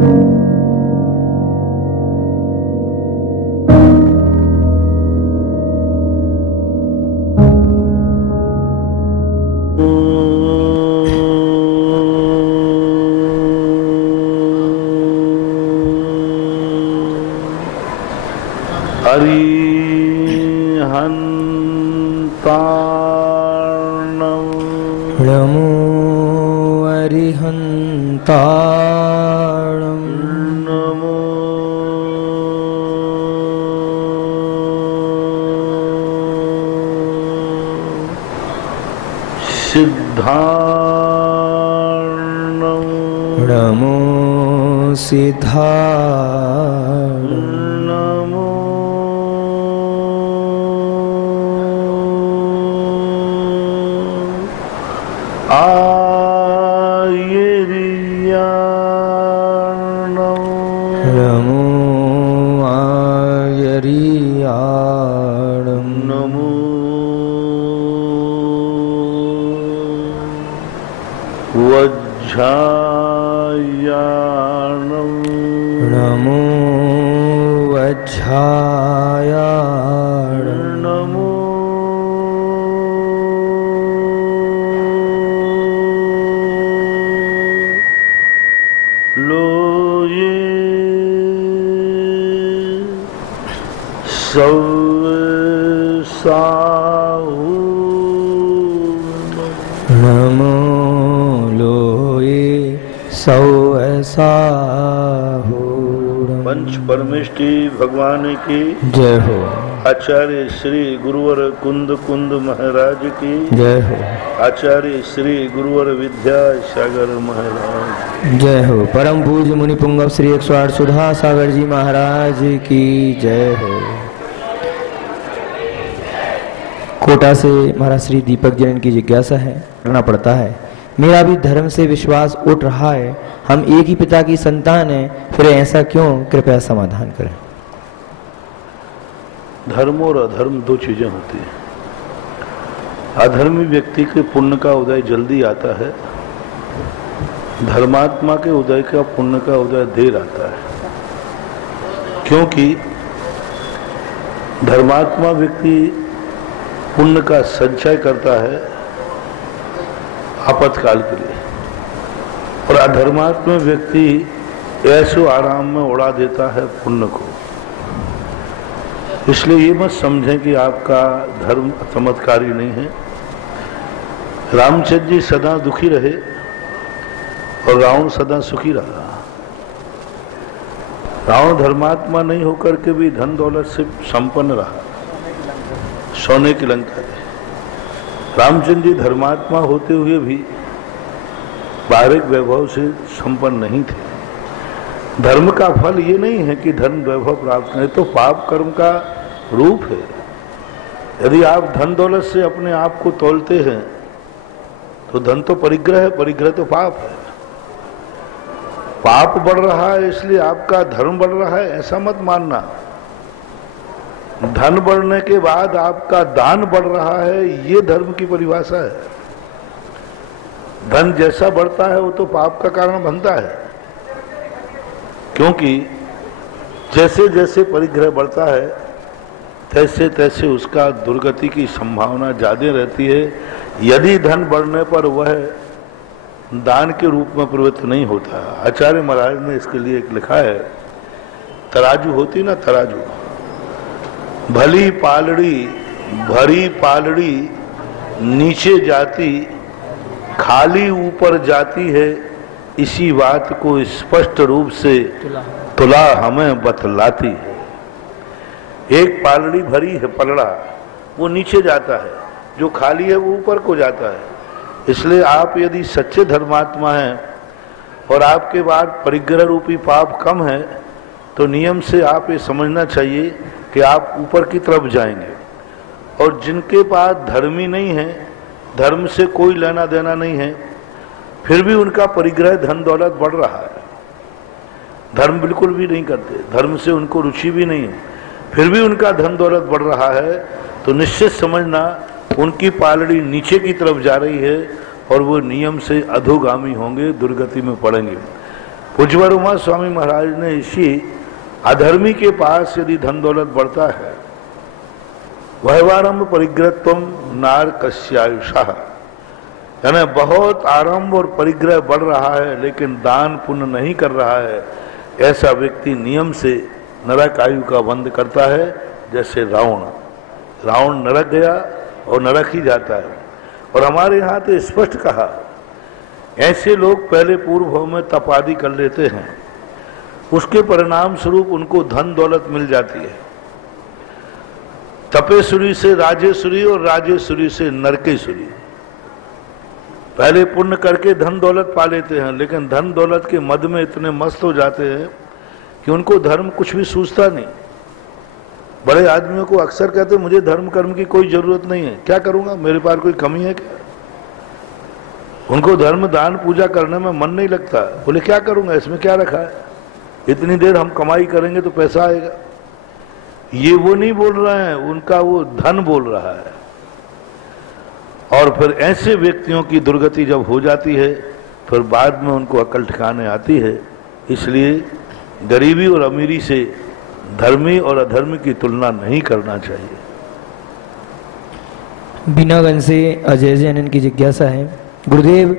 नमो अरिहन्ताणं नमो सिद्धार्णं नमो सिद्धार्णं नमो आयर्याणं नमो आयर्याणं नमो वज्रायाणं नमो वज्रायाणं नमो लोये सौसाहु नमो लोये सौसाहूणं। पंच परमेष्टि भगवान की जय हो। आचार्य श्री गुरुवर कुंद कुंद महाराज की जय हो। आचार्य श्री गुरुवर विद्यासागर महाराज जय हो। परम पूज्य मुनि पुंगव श्री 108 सुधा सागर जी महाराज की जय हो। कोटा से महाराज श्री दीपक जैन की जिज्ञासा है, करना पड़ता है। मेरा भी धर्म से विश्वास उठ रहा है, हम एक ही पिता की संतान हैं, फिर ऐसा क्यों? कृपया समाधान करें। धर्म और अधर्म दो चीजें होती हैं। अधर्मी व्यक्ति के पुण्य का उदय जल्दी आता है, धर्मात्मा के उदय का पुण्य का उदय देर आता है। क्योंकि धर्मात्मा व्यक्ति पुण्य का संचय करता है आपातकाल के लिए, और अधर्मात्मा व्यक्ति ऐसो आराम में उड़ा देता है पुण्य को। इसलिए ये मत समझें कि आपका धर्म चमत्कारी नहीं है। रामचंद्र जी सदा दुखी रहे और रावण सदा सुखी रहा। रावण धर्मात्मा नहीं होकर के भी धन दौलत से संपन्न रहा, सोने की लंका है। रामचंद्र जी धर्मात्मा होते हुए भी बाहरिक वैभव से संपन्न नहीं थे। धर्म का फल ये नहीं है कि धन वैभव प्राप्त करें, तो पाप कर्म का रूप है। यदि आप धन दौलत से अपने आप को तौलते हैं तो धन तो परिग्रह है, परिग्रह तो पाप है। पाप बढ़ रहा है इसलिए आपका धर्म बढ़ रहा है, ऐसा मत मानना। धन बढ़ने के बाद आपका दान बढ़ रहा है, ये धर्म की परिभाषा है। धन जैसा बढ़ता है वो तो पाप का कारण बनता है, क्योंकि जैसे जैसे परिग्रह बढ़ता है तैसे तैसे उसका दुर्गति की संभावना ज्यादा रहती है। यदि धन बढ़ने पर वह दान के रूप में प्रवृत्त नहीं होता। आचार्य महाराज ने इसके लिए एक लिखा है, तराजू होती ना, तराजू, भली पालड़ी भरी पालड़ी नीचे जाती, खाली ऊपर जाती है, इसी बात को स्पष्ट रूप से तुला हमें बतलाती है। एक पालड़ी भरी है, पलड़ा, वो नीचे जाता है, जो खाली है वो ऊपर को जाता है। इसलिए आप यदि सच्चे धर्मात्मा हैं और आपके बाद परिग्रह रूपी पाप कम है, तो नियम से आप ये समझना चाहिए कि आप ऊपर की तरफ जाएंगे। और जिनके पास धर्मी नहीं है, धर्म से कोई लेना देना नहीं है, फिर भी उनका परिग्रह धन दौलत बढ़ रहा है, धर्म बिल्कुल भी नहीं करते, धर्म से उनको रुचि भी नहीं है, फिर भी उनका धन दौलत बढ़ रहा है, तो निश्चित समझना उनकी पालड़ी नीचे की तरफ जा रही है और वो नियम से अधोगामी होंगे, दुर्गति में पड़ेंगे। उज्ज्वल उमा स्वामी महाराज ने इसी अधर्मी के पास यदि धन दौलत बढ़ता है, वहवारंभ परिग्रहत्वम नार कस्यायुषा, यानी बहुत आरंभ और परिग्रह बढ़ रहा है लेकिन दान पुण्य नहीं कर रहा है, ऐसा व्यक्ति नियम से नरक आयु का बंद करता है। जैसे रावण नरक गया और नरक ही जाता है। और हमारे यहाँ तो स्पष्ट कहा, ऐसे लोग पहले पूर्व भाव में तप आदि कर लेते हैं, उसके परिणाम स्वरूप उनको धन दौलत मिल जाती है। तपेश्वरी से राजेश्वरी और राजेश्वरी से नरकेश्वरी। पहले पुण्य करके धन दौलत पा लेते हैं, लेकिन धन दौलत के मद में इतने मस्त हो जाते हैं कि उनको धर्म कुछ भी सूझता नहीं। बड़े आदमियों को अक्सर कहते हैं मुझे धर्म कर्म की कोई जरूरत नहीं है, क्या करूंगा, मेरे पास कोई कमी है क्या? उनको धर्म दान पूजा करने में मन नहीं लगता। बोले क्या करूंगा, इसमें क्या रखा है, इतनी देर हम कमाई करेंगे तो पैसा आएगा। ये वो नहीं बोल रहे हैं, उनका वो धन बोल रहा है। और फिर ऐसे व्यक्तियों की दुर्गति जब हो जाती है, फिर बाद में उनको अकल ठिकाने आती है। इसलिए गरीबी और अमीरी से धर्मी और अधर्मी की तुलना नहीं करना चाहिए। बीनागंज से अजय जैन की जिज्ञासा है, गुरुदेव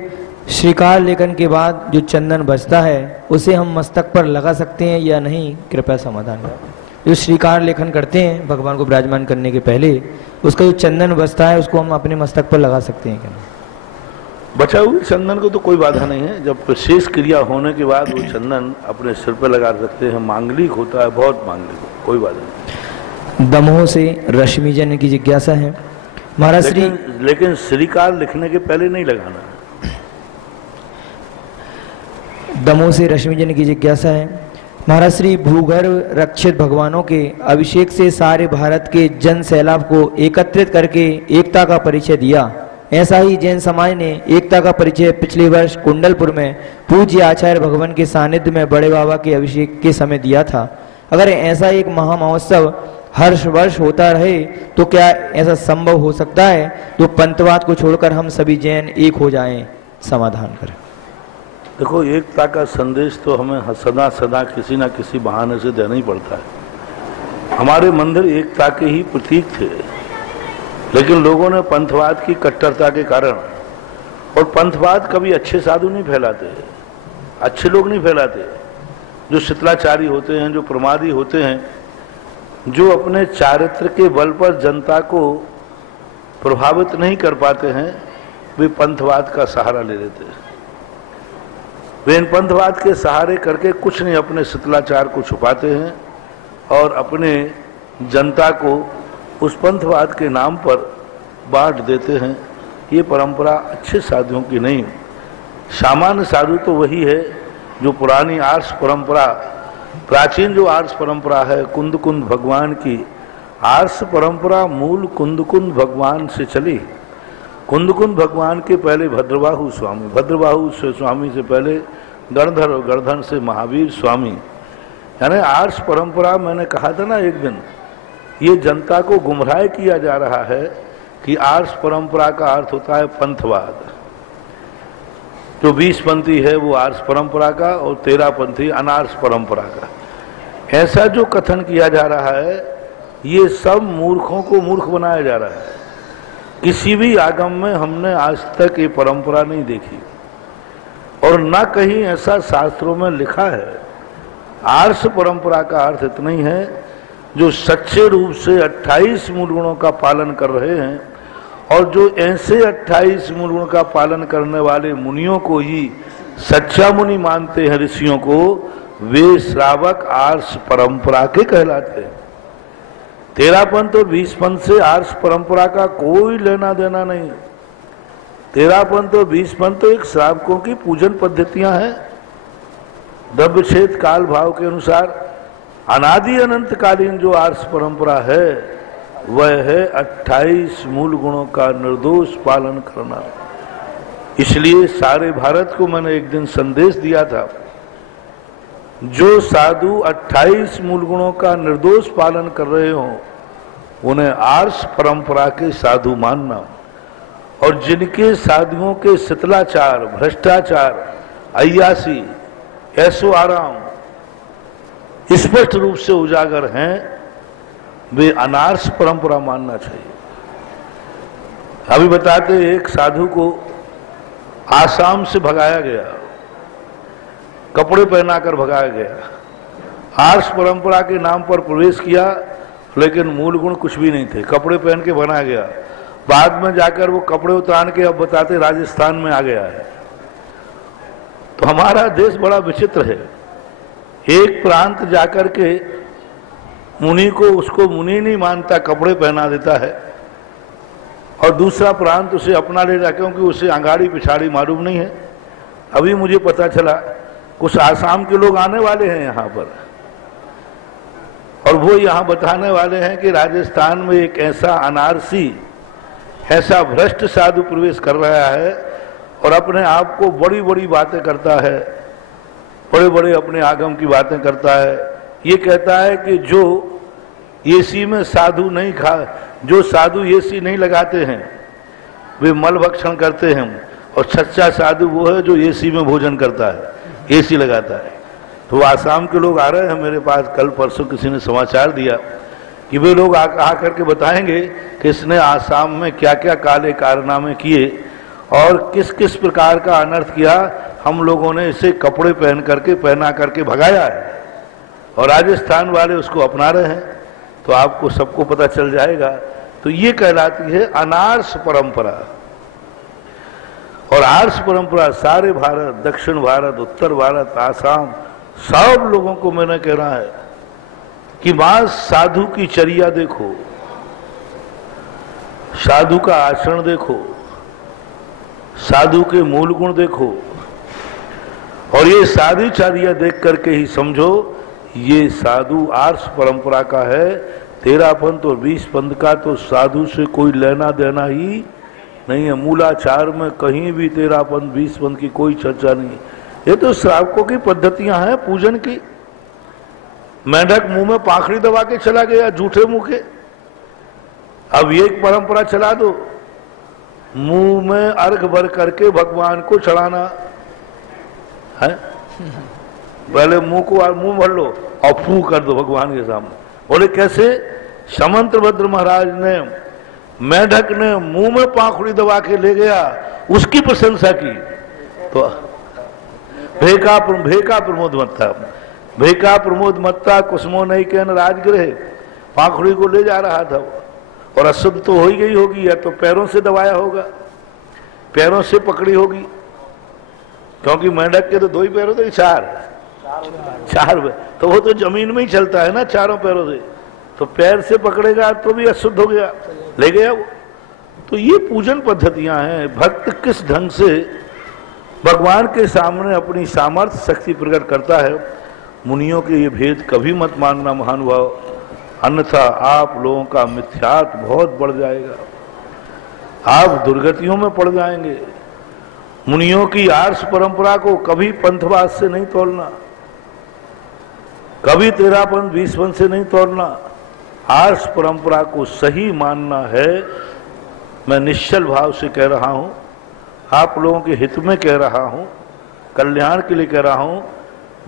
श्रीकाल लेखन के बाद जो चंदन बचता है उसे हम मस्तक पर लगा सकते हैं या नहीं, कृपया समाधान करें। जो श्रीकार लेखन करते हैं भगवान को विराजमान करने के पहले, उसका जो चंदन बचता है उसको हम अपने मस्तक पर लगा सकते हैं क्या? बचा हुए चंदन को तो कोई बाधा नहीं है। जब विशेष क्रिया होने के बाद वो चंदन अपने सिर पर लगा सकते हैं। मांगलिक होता है, बहुत मांगलिक, कोई बाधा नहीं। दमोह से रश्मि जन की जिज्ञासा है, महाराज श्री लेकिन श्रीकार लिखने के पहले नहीं लगाना। दमोह से रश्मि जन की जिज्ञासा है, महाराज श्री भूगर्भ रक्षित भगवानों के अभिषेक से सारे भारत के जन सैलाब को एकत्रित करके एकता का परिचय दिया। ऐसा ही जैन समाज ने एकता का परिचय पिछले वर्ष कुंडलपुर में पूज्य आचार्य भगवान के सानिध्य में बड़े बाबा के अभिषेक के समय दिया था। अगर ऐसा एक महामहोत्सव हर वर्ष होता रहे तो क्या ऐसा संभव हो सकता है तो पंथवाद को छोड़कर हम सभी जैन एक हो जाएं? समाधान करें। देखो, एकता का संदेश तो हमें सदा सदा किसी न किसी बहाने से देना ही पड़ता है। हमारे मंदिर एकता के ही प्रतीक थे, लेकिन लोगों ने पंथवाद की कट्टरता के कारण, और पंथवाद कभी अच्छे साधु नहीं फैलाते, अच्छे लोग नहीं फैलाते। जो शिथिलाचारी होते हैं, जो प्रमादी होते हैं, जो अपने चारित्र के बल पर जनता को प्रभावित नहीं कर पाते हैं, वे पंथवाद का सहारा ले लेते हैं। वे इन पंथवाद के सहारे करके कुछ नहीं, अपने शिथिलाचार को छुपाते हैं और अपने जनता को उस पंथवाद के नाम पर बांट देते हैं। ये परंपरा अच्छे साधुओं की नहीं। सामान्य साधु तो वही है जो पुरानी आर्ष परंपरा, प्राचीन जो आर्ष परंपरा है कुंद कुंद भगवान की, आर्ष परंपरा मूल कुंद कुंद भगवान से चली। कुंद कुंद भगवान के पहले भद्रबाहु स्वामी, भद्रबाहु स्वामी से पहले गणधर और गणधर से महावीर स्वामी, यानी आर्ष परंपरा। मैंने कहा था ना एक दिन, ये जनता को गुमराह किया जा रहा है कि आर्ष परंपरा का अर्थ होता है पंथवाद। जो 20 पंथी है वो आर्ष परंपरा का और 13 पंथी अनार्ष परंपरा का। ऐसा जो कथन किया जा रहा है, ये सब मूर्खों को मूर्ख बनाया जा रहा है। किसी भी आगम में हमने आज तक ये परंपरा नहीं देखी और न कहीं ऐसा शास्त्रों में लिखा है। आर्ष परंपरा का अर्थ इतना ही है, जो सच्चे रूप से 28 मूल गुणों का पालन कर रहे हैं, और जो ऐसे 28 मूल गुणों का पालन करने वाले मुनियों को ही सच्चा मुनि मानते हैं, ऋषियों को, वे श्रावक आर्ष परंपरा के कहलाते हैं। 13 पंथ और 20 पंथ से आर्ष परंपरा का कोई लेना देना नहीं। 13 पंथ और 20 पंथ तो एक श्रावकों की पूजन पद्धतियां हैं। द्रव्य क्षेत्र काल भाव के अनुसार अनादि अनंत कालीन जो आर्ष परंपरा है वह है 28 मूल गुणों का निर्दोष पालन करना। इसलिए सारे भारत को मैंने एक दिन संदेश दिया था, जो साधु 28 मूल गुणों का निर्दोष पालन कर रहे हो उन्हें आर्ष परंपरा के साधु मानना, और जिनके साधुओं के शिथिलाचार, भ्रष्टाचार, अय्यासी ऐसो आराम स्पष्ट रूप से उजागर हैं, वे अनार्स परंपरा मानना चाहिए। अभी बताते एक साधु को आसाम से भगाया गया, कपड़े पहनाकर भगाया गया, आर्ष परंपरा के नाम पर प्रवेश किया, लेकिन मूल गुण कुछ भी नहीं थे, कपड़े पहन के बनाया गया। बाद में जाकर वो कपड़े उतार के अब बताते राजस्थान में आ गया है। तो हमारा देश बड़ा विचित्र है। एक प्रांत जाकर के मुनि को, उसको मुनि नहीं मानता, कपड़े पहना देता है, और दूसरा प्रांत उसे अपना ले जाए क्योंकि उसे अंगाड़ी पिछाड़ी मालूम नहीं है। अभी मुझे पता चला कुछ आसाम के लोग आने वाले हैं यहाँ पर, और वो यहाँ बताने वाले हैं कि राजस्थान में एक ऐसा अनारसी, ऐसा भ्रष्ट साधु प्रवेश कर रहा है और अपने आप को बड़ी बड़ी बातें करता है, बड़े बड़े अपने आगम की बातें करता है। ये कहता है कि जो एसी में साधु नहीं खा, जो साधु एसी नहीं लगाते हैं वे मल भक्षण करते हैं, और सच्चा साधु वो है जो एसी में भोजन करता है, एसी लगाता है। तो आसाम के लोग आ रहे हैं मेरे पास, कल परसों किसी ने समाचार दिया कि वे लोग आ करके बताएंगे कि इसने आसाम में क्या क्या काले कारनामे किए और किस किस प्रकार का अनर्थ किया। हम लोगों ने इसे कपड़े पहना करके भगाया है, और राजस्थान वाले उसको अपना रहे हैं। तो आपको सबको पता चल जाएगा। तो ये कहलाती है अनार्ष परंपरा। और आर्ष परंपरा सारे भारत, दक्षिण भारत, उत्तर भारत, आसाम, सब लोगों को मैंने कहना है कि मां साधु की चर्या देखो, साधु का आचरण देखो, साधु के मूल गुण देखो, और ये साधु चर्या देख करके ही समझो ये साधु आर्ष परंपरा का है। 13 पंथ और 20 पंथ का तो साधु से कोई लेना देना ही नहीं है। मूलाचार में कहीं भी 13 पंथ 20 पंथ की कोई चर्चा नहीं। ये तो श्रावकों की पद्धतियां हैं पूजन की। मेंढक मुंह में पाखड़ी दबा के चला गया झूठे मुंह के। अब एक परंपरा चला दो, मुंह में अर्घ भर करके भगवान को चढ़ाना है। पहले मुंह भर लो और फू कर दो भगवान के सामने। बोले कैसे? समंतभद्र महाराज ने, मेंढक ने मुंह में पाखड़ी दबा के ले गया, उसकी प्रशंसा की। तो भेका प्रमोद मत्ता, भेका प्रमोद मत्ता कुसुमो नहीं के राजगृह, पाखड़ी को ले जा रहा था और अशुद्ध तो हो ही गई होगी, या तो पैरों से दबाया होगा, पैरों से पकड़ी होगी, क्योंकि मेंढक के तो 2 ही पैर होते, 4 तो वो तो जमीन में ही चलता है ना चारों पैरों से, तो पैर से पकड़ेगा तो भी अशुद्ध हो गया, ले गया वो। तो ये पूजन पद्धतियां हैं। भक्त किस ढंग से भगवान के सामने अपनी सामर्थ्य शक्ति प्रकट करता है। मुनियों के ये भेद कभी मत मानना महानुभाव, अन्यथा आप लोगों का मिथ्यात्व बहुत बढ़ जाएगा, आप दुर्गतियों में पड़ जाएंगे। मुनियों की आर्ष परंपरा को कभी पंथवाद से नहीं तोड़ना, कभी 13 पंथ 20 पंथ से नहीं तोड़ना। आर्ष परंपरा को सही मानना है। मैं निश्चल भाव से कह रहा हूं, आप लोगों के हित में कह रहा हूं, कल्याण के लिए कह रहा हूं।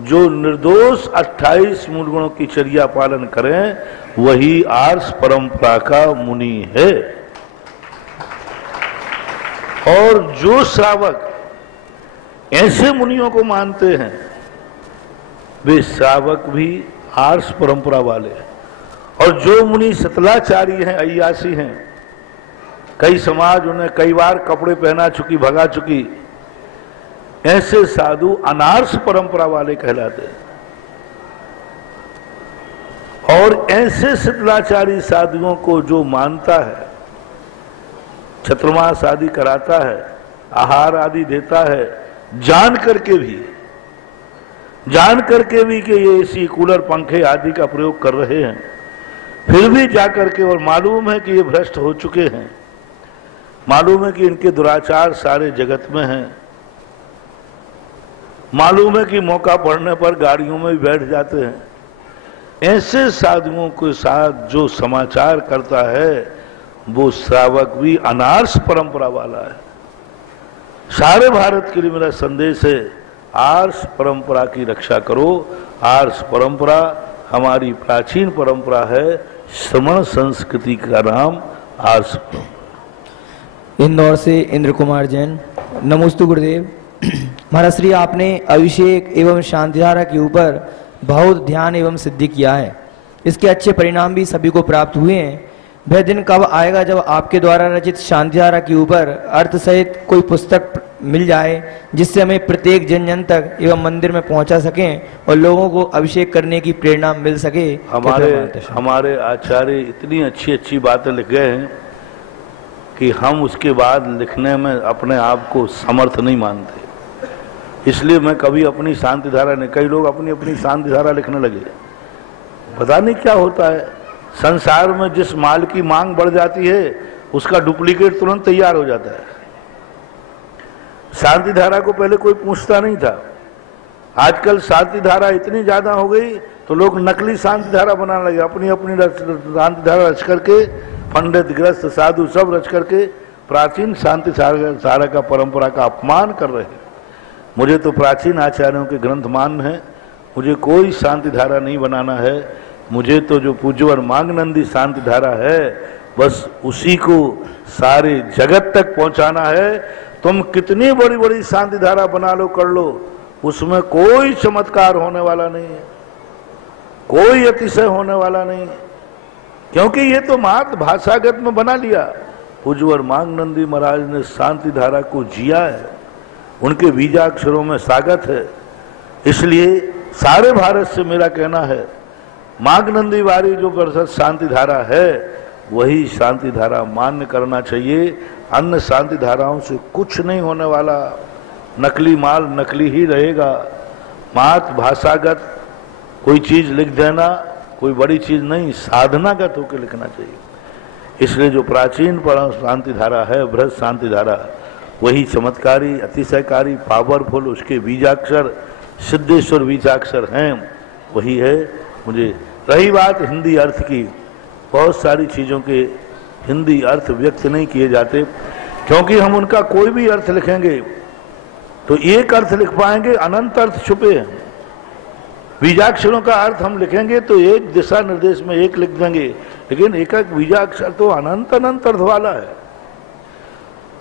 जो निर्दोष 28 मूल गुणों की चर्या पालन करें वही आर्ष परंपरा का मुनि है। और जो श्रावक ऐसे मुनियों को मानते हैं वे श्रावक भी आर्ष परंपरा वाले हैं। और जो मुनि सतलाचारी हैं, अय्यासी हैं, कई समाज उन्हें कई बार कपड़े पहना चुकी, भगा चुकी, ऐसे साधु अनार्ष परंपरा वाले कहलाते हैं। और ऐसे सतलाचारी साधुओं को जो मानता है, छत्रमास आदि कराता है, आहार आदि देता है, जान करके भी कि ये एसी कूलर पंखे आदि का प्रयोग कर रहे हैं, फिर भी जाकर के, और मालूम है कि ये भ्रष्ट हो चुके हैं, मालूम है कि इनके दुराचार सारे जगत में हैं, मालूम है कि मौका पड़ने पर गाड़ियों में भी बैठ जाते हैं, ऐसे साधुओं के साथ जो समाचार करता है वो श्रावक भी अनार्ष परंपरा वाला है। सारे भारत के लिए मेरा संदेश है, आर्ष परंपरा की रक्षा करो। आर्ष परंपरा हमारी प्राचीन परंपरा है, श्रमण संस्कृति का नाम आर्ष। इंदौर से इंद्र कुमार जैन। नमोस्तु गुरुदेव। महाराज श्री, आपने अभिषेक एवं शांतिधारा के ऊपर बहुत ध्यान एवं सिद्धि किया है। इसके अच्छे परिणाम भी सभी को प्राप्त हुए हैं। वह दिन कब आएगा जब आपके द्वारा रचित शांतिधारा के ऊपर अर्थ सहित कोई पुस्तक मिल जाए, जिससे हमें प्रत्येक जन जन तक एवं मंदिर में पहुंचा सकें और लोगों को अभिषेक करने की प्रेरणा मिल सके? हमारे आचार्य इतनी अच्छी अच्छी बातें लिख गए हैं कि हम उसके बाद लिखने में अपने आप को समर्थ नहीं मानते। इसलिए मैं कभी अपनी शांतिधारा नहीं, कई लोग अपनी अपनी शांतिधारा लिखने लगे, पता नहीं क्या होता है। संसार में जिस माल की मांग बढ़ जाती है उसका डुप्लीकेट तुरंत तैयार हो जाता है। शांतिधारा को पहले कोई पूछता नहीं था, आजकल शांतिधारा इतनी ज्यादा हो गई तो लोग नकली शांतिधारा बनाने लगे। अपनी अपनी शांतिधारा रच करके, पंडित गृहस्थ साधु सब रच करके प्राचीन शांतिधारा का परंपरा का अपमान कर रहे हैं। मुझे तो प्राचीन आचार्यों के ग्रंथ मान है, मुझे कोई शांतिधारा नहीं बनाना है। मुझे तो जो पूज्यवर मांगनंदी शांतिधारा है बस उसी को सारे जगत तक पहुंचाना है। तुम कितनी बड़ी बड़ी शांतिधारा बना लो, कर लो, उसमें कोई चमत्कार होने वाला नहीं है, कोई अतिशय होने वाला नहीं, क्योंकि ये तो मात्र भाषागत में बना लिया। पूज्यवर मांगनंदी महाराज ने शांतिधारा को जिया है, उनके बीजाक्षरों में सागत है। इसलिए सारे भारत से मेरा कहना है, मांगनंदी वाली जो प्रसिद्ध शांतिधारा है वही शांतिधारा मान्य करना चाहिए। अन्य शांतिधाराओं से कुछ नहीं होने वाला, नकली माल नकली ही रहेगा। मात्र भाषागत कोई चीज लिख देना कोई बड़ी चीज नहीं, साधनागत होकर लिखना चाहिए। इसलिए जो प्राचीन शांतिधारा है, बृहद शांतिधारा, वही चमत्कारी, अतिशयकारी, पावरफुल, उसके बीजाक्षर सिद्धेश्वर बीजाक्षर हैं, वही है। मुझे रही बात हिंदी अर्थ की, बहुत सारी चीज़ों के हिंदी अर्थ व्यक्त नहीं किए जाते, क्योंकि हम उनका कोई भी अर्थ लिखेंगे तो एक अर्थ लिख पाएंगे, अनंत अर्थ छुपे हैं। बीजाक्षरों का अर्थ हम लिखेंगे तो एक दिशा निर्देश में एक लिख देंगे, लेकिन एक एक बीजाक्षर तो अनंत अनंत अर्थ वाला है,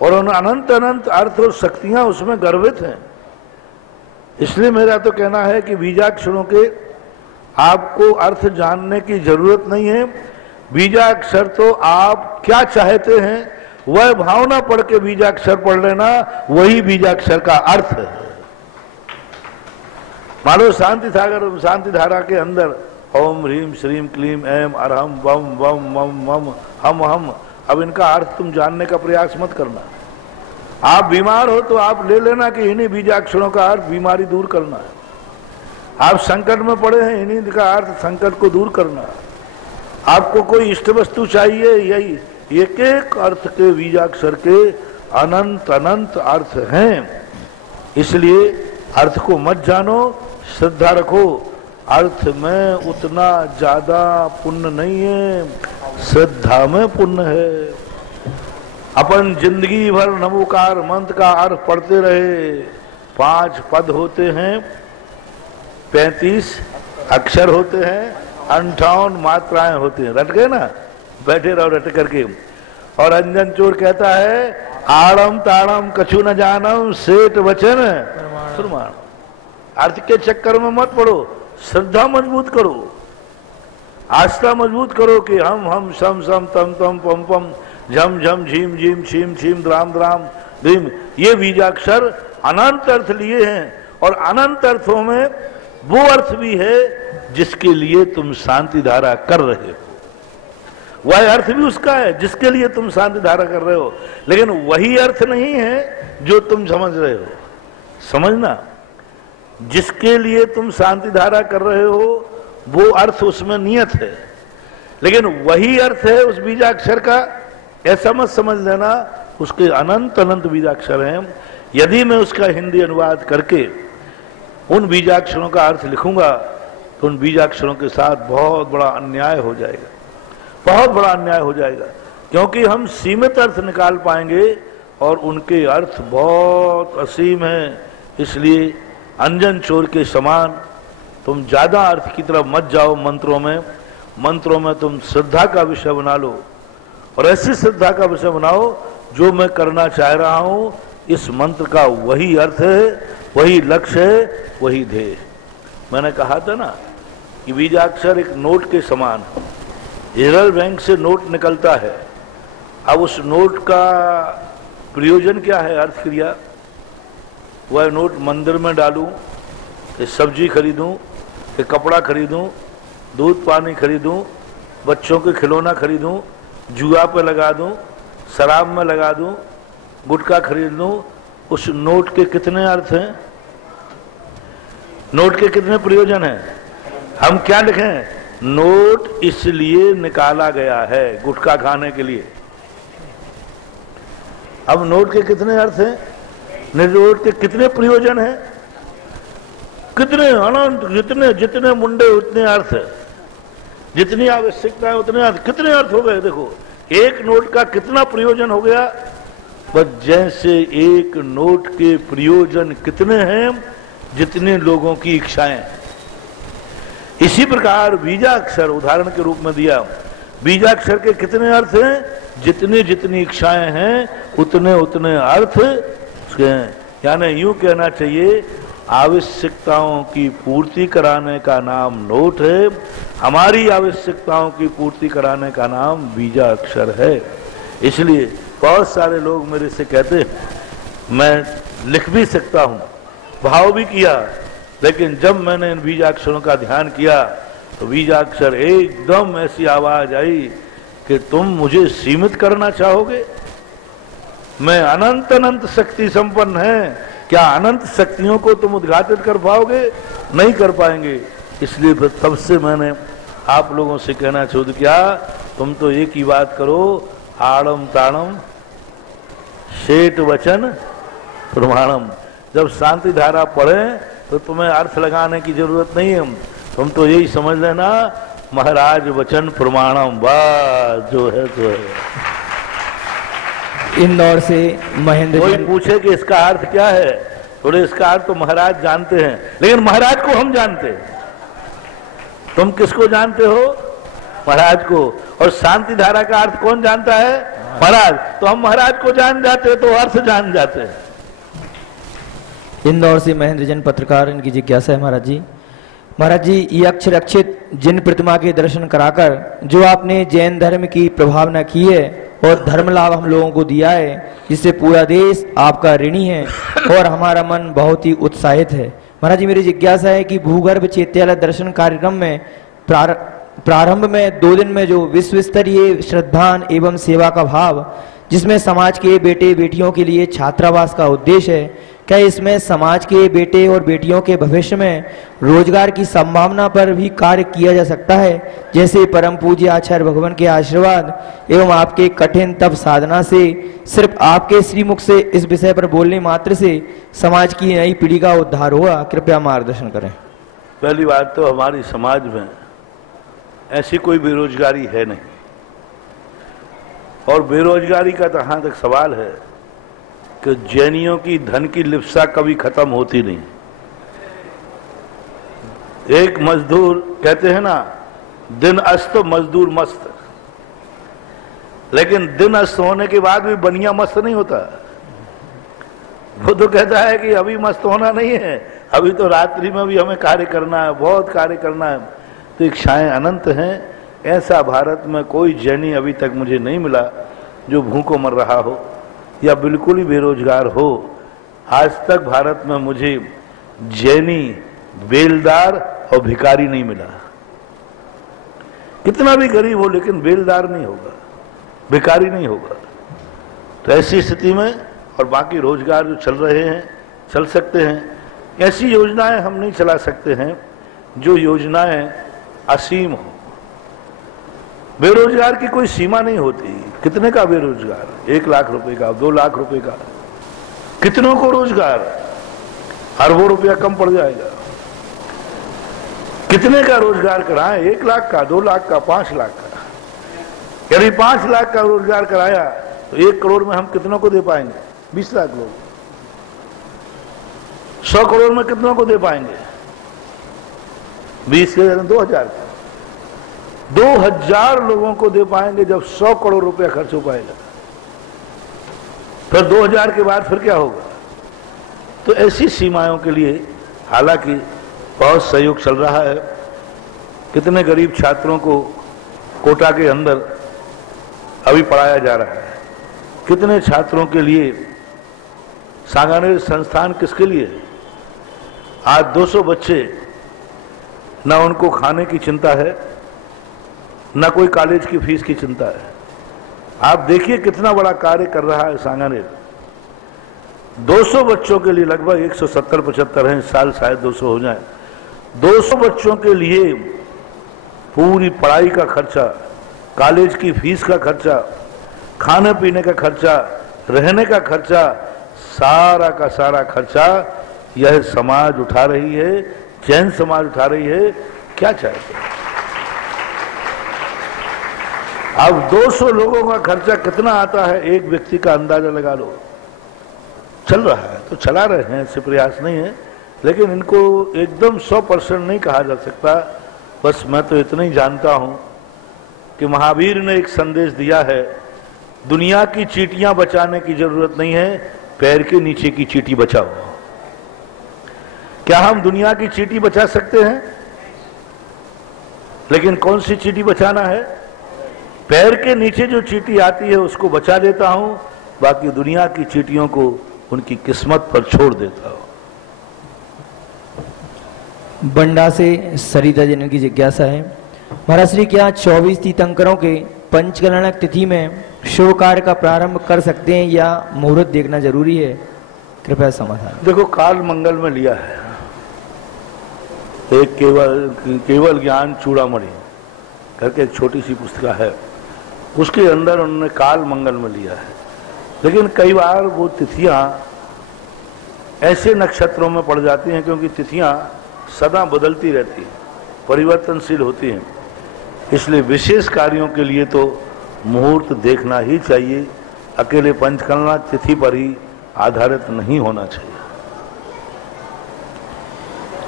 और उन अनंत अनंत अर्थ और शक्तियां उसमें गर्भित हैं। इसलिए मेरा तो कहना है कि बीजाक्षरों के आपको अर्थ जानने की जरूरत नहीं है। बीजाक्षर तो आप क्या चाहते हैं वह भावना पढ़ के बीजाक्षर पढ़ लेना, वही बीजाक्षर का अर्थ है। मानो शांतिधारा के अंदर ओम ह्रीम श्रीम क्लीम ऐम अरहम वम वम मम मम हम, अब इनका अर्थ तुम जानने का प्रयास मत करना। आप बीमार हो तो आप ले लेना कि इन्हीं बीजाक्षरों का अर्थ बीमारी दूर करना है। आप संकट में पड़े हैं, इन्हीं का अर्थ संकट को दूर करना है। आपको कोई इष्ट वस्तु चाहिए, यही एक एक अर्थ के बीजाक्षर के अनंत अनंत अर्थ हैं। इसलिए अर्थ को मत जानो, श्रद्धा रखो। अर्थ में उतना ज्यादा पुण्य नहीं है, श्रद्धा में पुण्य है। अपन जिंदगी भर नमोकार मंत्र का अर्थ पढ़ते रहे, 5 पद होते हैं, 35 अक्षर होते हैं, 58 मात्राएं होती हैं, रट गए ना, बैठे रहो रट करके। और अंजन चोर कहता है आड़म ताड़म कछु न जानम सेठ वचन सुरमान। अर्थ के चक्कर में मत पड़ो, श्रद्धा मजबूत करो, आस्था मजबूत करो कि हम सम सम तम तम पम पम झम झम झीम झीम छीम छीम द्राम द्राम धीम, ये बीजाक्षर अनंत अर्थ लिए हैं। और अनंत अर्थों में वो अर्थ भी है जिसके लिए तुम शांति धारा कर रहे हो, वह अर्थ भी उसका है जिसके लिए तुम शांति धारा कर रहे हो, लेकिन वही अर्थ नहीं है जो तुम समझ रहे हो। समझना, जिसके लिए तुम शांति धारा कर रहे हो वो अर्थ उसमें नियत है, लेकिन वही अर्थ है उस बीजाक्षर का, ऐसा मत समझ लेना। उसके अनंत अनंत बीजाक्षर हैं। यदि मैं उसका हिंदी अनुवाद करके उन बीजाक्षरों का अर्थ लिखूंगा तो उन बीजाक्षरों के साथ बहुत बड़ा अन्याय हो जाएगा, बहुत बड़ा अन्याय हो जाएगा, क्योंकि हम सीमित अर्थ निकाल पाएंगे और उनके अर्थ बहुत असीम हैं। इसलिए अंजन चोर के समान तुम ज्यादा अर्थ की तरफ मत जाओ मंत्रों में तुम श्रद्धा का विषय बना लो, और ऐसी श्रद्धा का विषय बनाओ जो मैं करना चाह रहा हूं इस मंत्र का वही अर्थ है, वही लक्ष्य है, वही ध्येय। मैंने कहा था ना कि बीजाक्षर एक नोट के समान, रिजर्व बैंक से नोट निकलता है, अब उस नोट का प्रयोजन क्या है, अर्थ क्रिया। वह नोट मंदिर में डालूं कि सब्जी खरीदूं कि कपड़ा खरीदूं, दूध पानी खरीदूं, बच्चों के खिलौना खरीदूं, जुआ पे लगा दूं, शराब में लगा दूं, गुटखा खरीद लूं, उस नोट के कितने अर्थ हैं, नोट के कितने प्रयोजन हैं। हम क्या लिखें, नोट इसलिए निकाला गया है गुटखा खाने के लिए। अब नोट के कितने अर्थ हैं, नोट के कितने प्रयोजन हैं, कितने अनंत, जितने मुंडे उतने अर्थ है, जितनी आवश्यकता है उतने अर्थ, कितने अर्थ हो गए। देखो एक नोट का कितना प्रयोजन हो गया, बस जैसे एक नोट के प्रयोजन कितने हैं जितने लोगों की इच्छाएं। इसी प्रकार बीजाक्षर उदाहरण के रूप में दिया, बीजाक्षर के कितने अर्थ हैं, जितनी जितनी इच्छाएं हैं उतने उतने अर्थ हैं। यानी यूं कहना चाहिए आवश्यकताओं की पूर्ति कराने का नाम नोट है, हमारी आवश्यकताओं की पूर्ति कराने का नाम बीजाक्षर है। इसलिए बहुत सारे लोग मेरे से कहते हैं मैं लिख भी सकता हूं, भाव भी किया, लेकिन जब मैंने इन बीजाक्षरों का ध्यान किया तो बीजाक्षर एकदम ऐसी आवाज आई कि तुम मुझे सीमित करना चाहोगे, मैं अनंत अनंत शक्ति संपन्न है, क्या अनंत शक्तियों को तुम उद्घाटित कर पाओगे, नहीं कर पाएंगे। इसलिए फिर तब से मैंने आप लोगों से कहना शुरू किया, तुम तो एक ही बात करो, आड़म ताड़म शेट वचन प्रमाणम। जब शांति धारा पढ़े तो तुम्हें अर्थ लगाने की जरूरत नहीं है, तुम तो यही समझ लेना महाराज वचन प्रमाणम, बस जो है तो है। इंदौर से महेंद्र, कोई पूछे कि इसका अर्थ क्या है, थोड़े इसका अर्थ तो महाराज जानते हैं, लेकिन महाराज को हम जानते हैं। तुम किसको जानते हो, महाराज को, और शांति धारा का अर्थ कौन जानता है, महाराज। तो हम महाराज को जान जाते हैं तो अर्थ जान जाते हैं। इंदौर से महेंद्र जैन पत्रकार, इनकी जिज्ञासा है महाराज जी। महाराज जी, ये अक्षर अक्षित जिन प्रतिमा के दर्शन कराकर जो आपने जैन धर्म की प्रभावना की है और धर्म लाभ हम लोगों को दिया है, जिससे पूरा देश आपका ऋणी है और हमारा मन बहुत ही उत्साहित है। महाराज जी, मेरी जिज्ञासा है कि भूगर्भ चैत्यालय दर्शन कार्यक्रम में प्रारंभ में 2 दिन में जो विश्व स्तरीय श्रद्धान एवं सेवा का भाव, जिसमें समाज के बेटे बेटियों के लिए छात्रावास का उद्देश्य है, क्या इसमें समाज के बेटे और बेटियों के भविष्य में रोजगार की संभावना पर भी कार्य किया जा सकता है, जैसे परम पूज्य आचार्य भगवान के आशीर्वाद एवं आपके कठिन तप साधना से सिर्फ आपके श्रीमुख से इस विषय पर बोलने मात्र से समाज की नई पीढ़ी का उद्धार होगा? कृपया मार्गदर्शन करें। पहली बात तो हमारी समाज में ऐसी कोई बेरोजगारी है नहीं, और बेरोजगारी का जहां तक सवाल है कि जैनियों की धन की लिप्सा कभी खत्म होती नहीं। एक मजदूर कहते हैं ना, दिन अस्त मजदूर मस्त, लेकिन दिन अस्त होने के बाद भी बनिया मस्त नहीं होता। वो तो कहता है कि अभी मस्त होना नहीं है, अभी तो रात्रि में भी हमें कार्य करना है, बहुत कार्य करना है। तो इच्छाएं अनंत हैं। ऐसा भारत में कोई जैनी अभी तक मुझे नहीं मिला जो भूखों मर रहा हो या बिल्कुल ही बेरोजगार हो। आज तक भारत में मुझे जैनी, बेलदार और भिखारी नहीं मिला। कितना भी गरीब हो लेकिन बेलदार नहीं होगा, भिखारी नहीं होगा। तो ऐसी स्थिति में और बाकी रोजगार जो चल रहे हैं, चल सकते हैं। ऐसी योजनाएं हम नहीं चला सकते हैं जो योजनाएं असीम हो। बेरोजगार की कोई सीमा नहीं होती। कितने का बेरोजगार? 1 लाख रुपए का, 2 लाख रुपए का, कितनों को रोजगार? अरबों रुपया कम पड़ जाएगा। कितने का रोजगार कराएं? 1 लाख का, 2 लाख का, 5 लाख का। यदि 5 लाख का रोजगार कराया तो 1 करोड़ में हम कितनों को दे पाएंगे? 20 लाख लोग। 100 करोड़ में कितनों को दे पाएंगे? 20 के 2000 2000 लोगों को दे पाएंगे जब 100 करोड़ रुपया खर्च हो पाएगा। फिर 2000 के बाद फिर क्या होगा? तो ऐसी सीमाओं के लिए हालांकि बहुत सहयोग चल रहा है। कितने गरीब छात्रों को कोटा के अंदर अभी पढ़ाया जा रहा है, कितने छात्रों के लिए सांगानेर संस्थान किसके लिए? आज 200 बच्चे, ना उनको खाने की चिंता है, ना कोई कॉलेज की फीस की चिंता है। आप देखिए कितना बड़ा कार्य कर रहा है सांगानेर। 200 बच्चों के लिए, लगभग 170-75 हैं, इस साल शायद 200 हो जाए। 200 बच्चों के लिए पूरी पढ़ाई का खर्चा, कॉलेज की फीस का खर्चा, खाने पीने का खर्चा, रहने का खर्चा, सारा का सारा खर्चा यह समाज उठा रही है, जैन समाज उठा रही है। क्या चाहते हैं? अब 200 लोगों का खर्चा कितना आता है एक व्यक्ति का अंदाजा लगा लो। चल रहा है तो चला रहे हैं, ऐसे प्रयास नहीं है, लेकिन इनको एकदम 100% नहीं कहा जा सकता। बस मैं तो इतना ही जानता हूं कि महावीर ने एक संदेश दिया है, दुनिया की चींटियां बचाने की जरूरत नहीं है, पैर के नीचे की चींटी बचाओ। क्या हम दुनिया की चींटी बचा सकते हैं? लेकिन कौन सी चींटी बचाना है? पैर के नीचे जो चींटी आती है उसको बचा देता हूं, बाकी दुनिया की चींटियों को उनकी किस्मत पर छोड़ देता हूं। बंडा से सरिता जन की जिज्ञासा है, महाराज श्री क्या 24 तीर्थंकरों के पंचकलनक तिथि में शुभ कार्य का प्रारंभ कर सकते हैं या मुहूर्त देखना जरूरी है? कृपया समाधान। देखो, काल मंगल में लिया है एक केवल ज्ञान चूड़ामणि करके एक छोटी सी पुस्तिका है, उसके अंदर उन्होंने काल मंगल में लिया है। लेकिन कई बार वो तिथियां ऐसे नक्षत्रों में पड़ जाती हैं, क्योंकि तिथियां सदा बदलती रहती हैं, परिवर्तनशील होती हैं, इसलिए विशेष कार्यों के लिए तो मुहूर्त देखना ही चाहिए। अकेले पंचकलना तिथि पर ही आधारित नहीं होना चाहिए।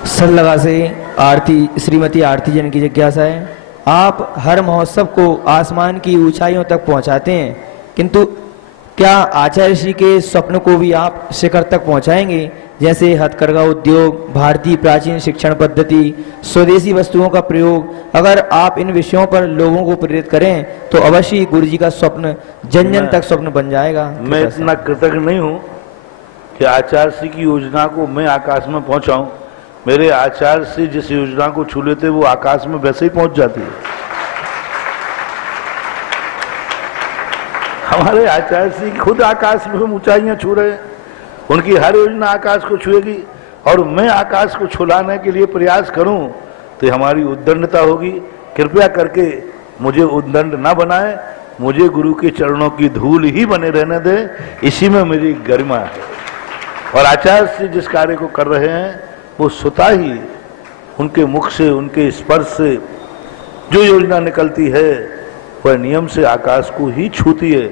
सरलगा से आरती, श्रीमती आरती जन की जिज्ञासा है, आप हर महोत्सव को आसमान की ऊंचाइयों तक पहुंचाते हैं, किंतु क्या आचार्य श्री के स्वप्न को भी आप शिखर तक पहुंचाएंगे? जैसे हथकरघा उद्योग, भारतीय प्राचीन शिक्षण पद्धति, स्वदेशी वस्तुओं का प्रयोग। अगर आप इन विषयों पर लोगों को प्रेरित करें तो अवश्य गुरु जी का स्वप्न जन जन तक स्वप्न बन जाएगा। मैं इतना कृतज्ञ नहीं हूं कि आचार्य श्री की योजना को मैं आकाश में पहुंचाऊं। मेरे आचार्य श्री जिस योजना को छू लेते वो आकाश में वैसे ही पहुंच जाती है। हमारे आचार्य श्री खुद आकाश में ऊंचाइयां छू रहे हैं, उनकी हर योजना आकाश को छुएगी, और मैं आकाश को छुलाने के लिए प्रयास करूं तो हमारी उद्दंडता होगी। कृपया करके मुझे उद्दंड ना बनाए, मुझे गुरु के चरणों की धूल ही बने रहने दे, इसी में मेरी गरिमा है। और आचार्य श्री जिस कार्य को कर रहे हैं वो स्वतः ही उनके मुख से, उनके स्पर्श से जो योजना निकलती है वह नियम से आकाश को ही छूती है।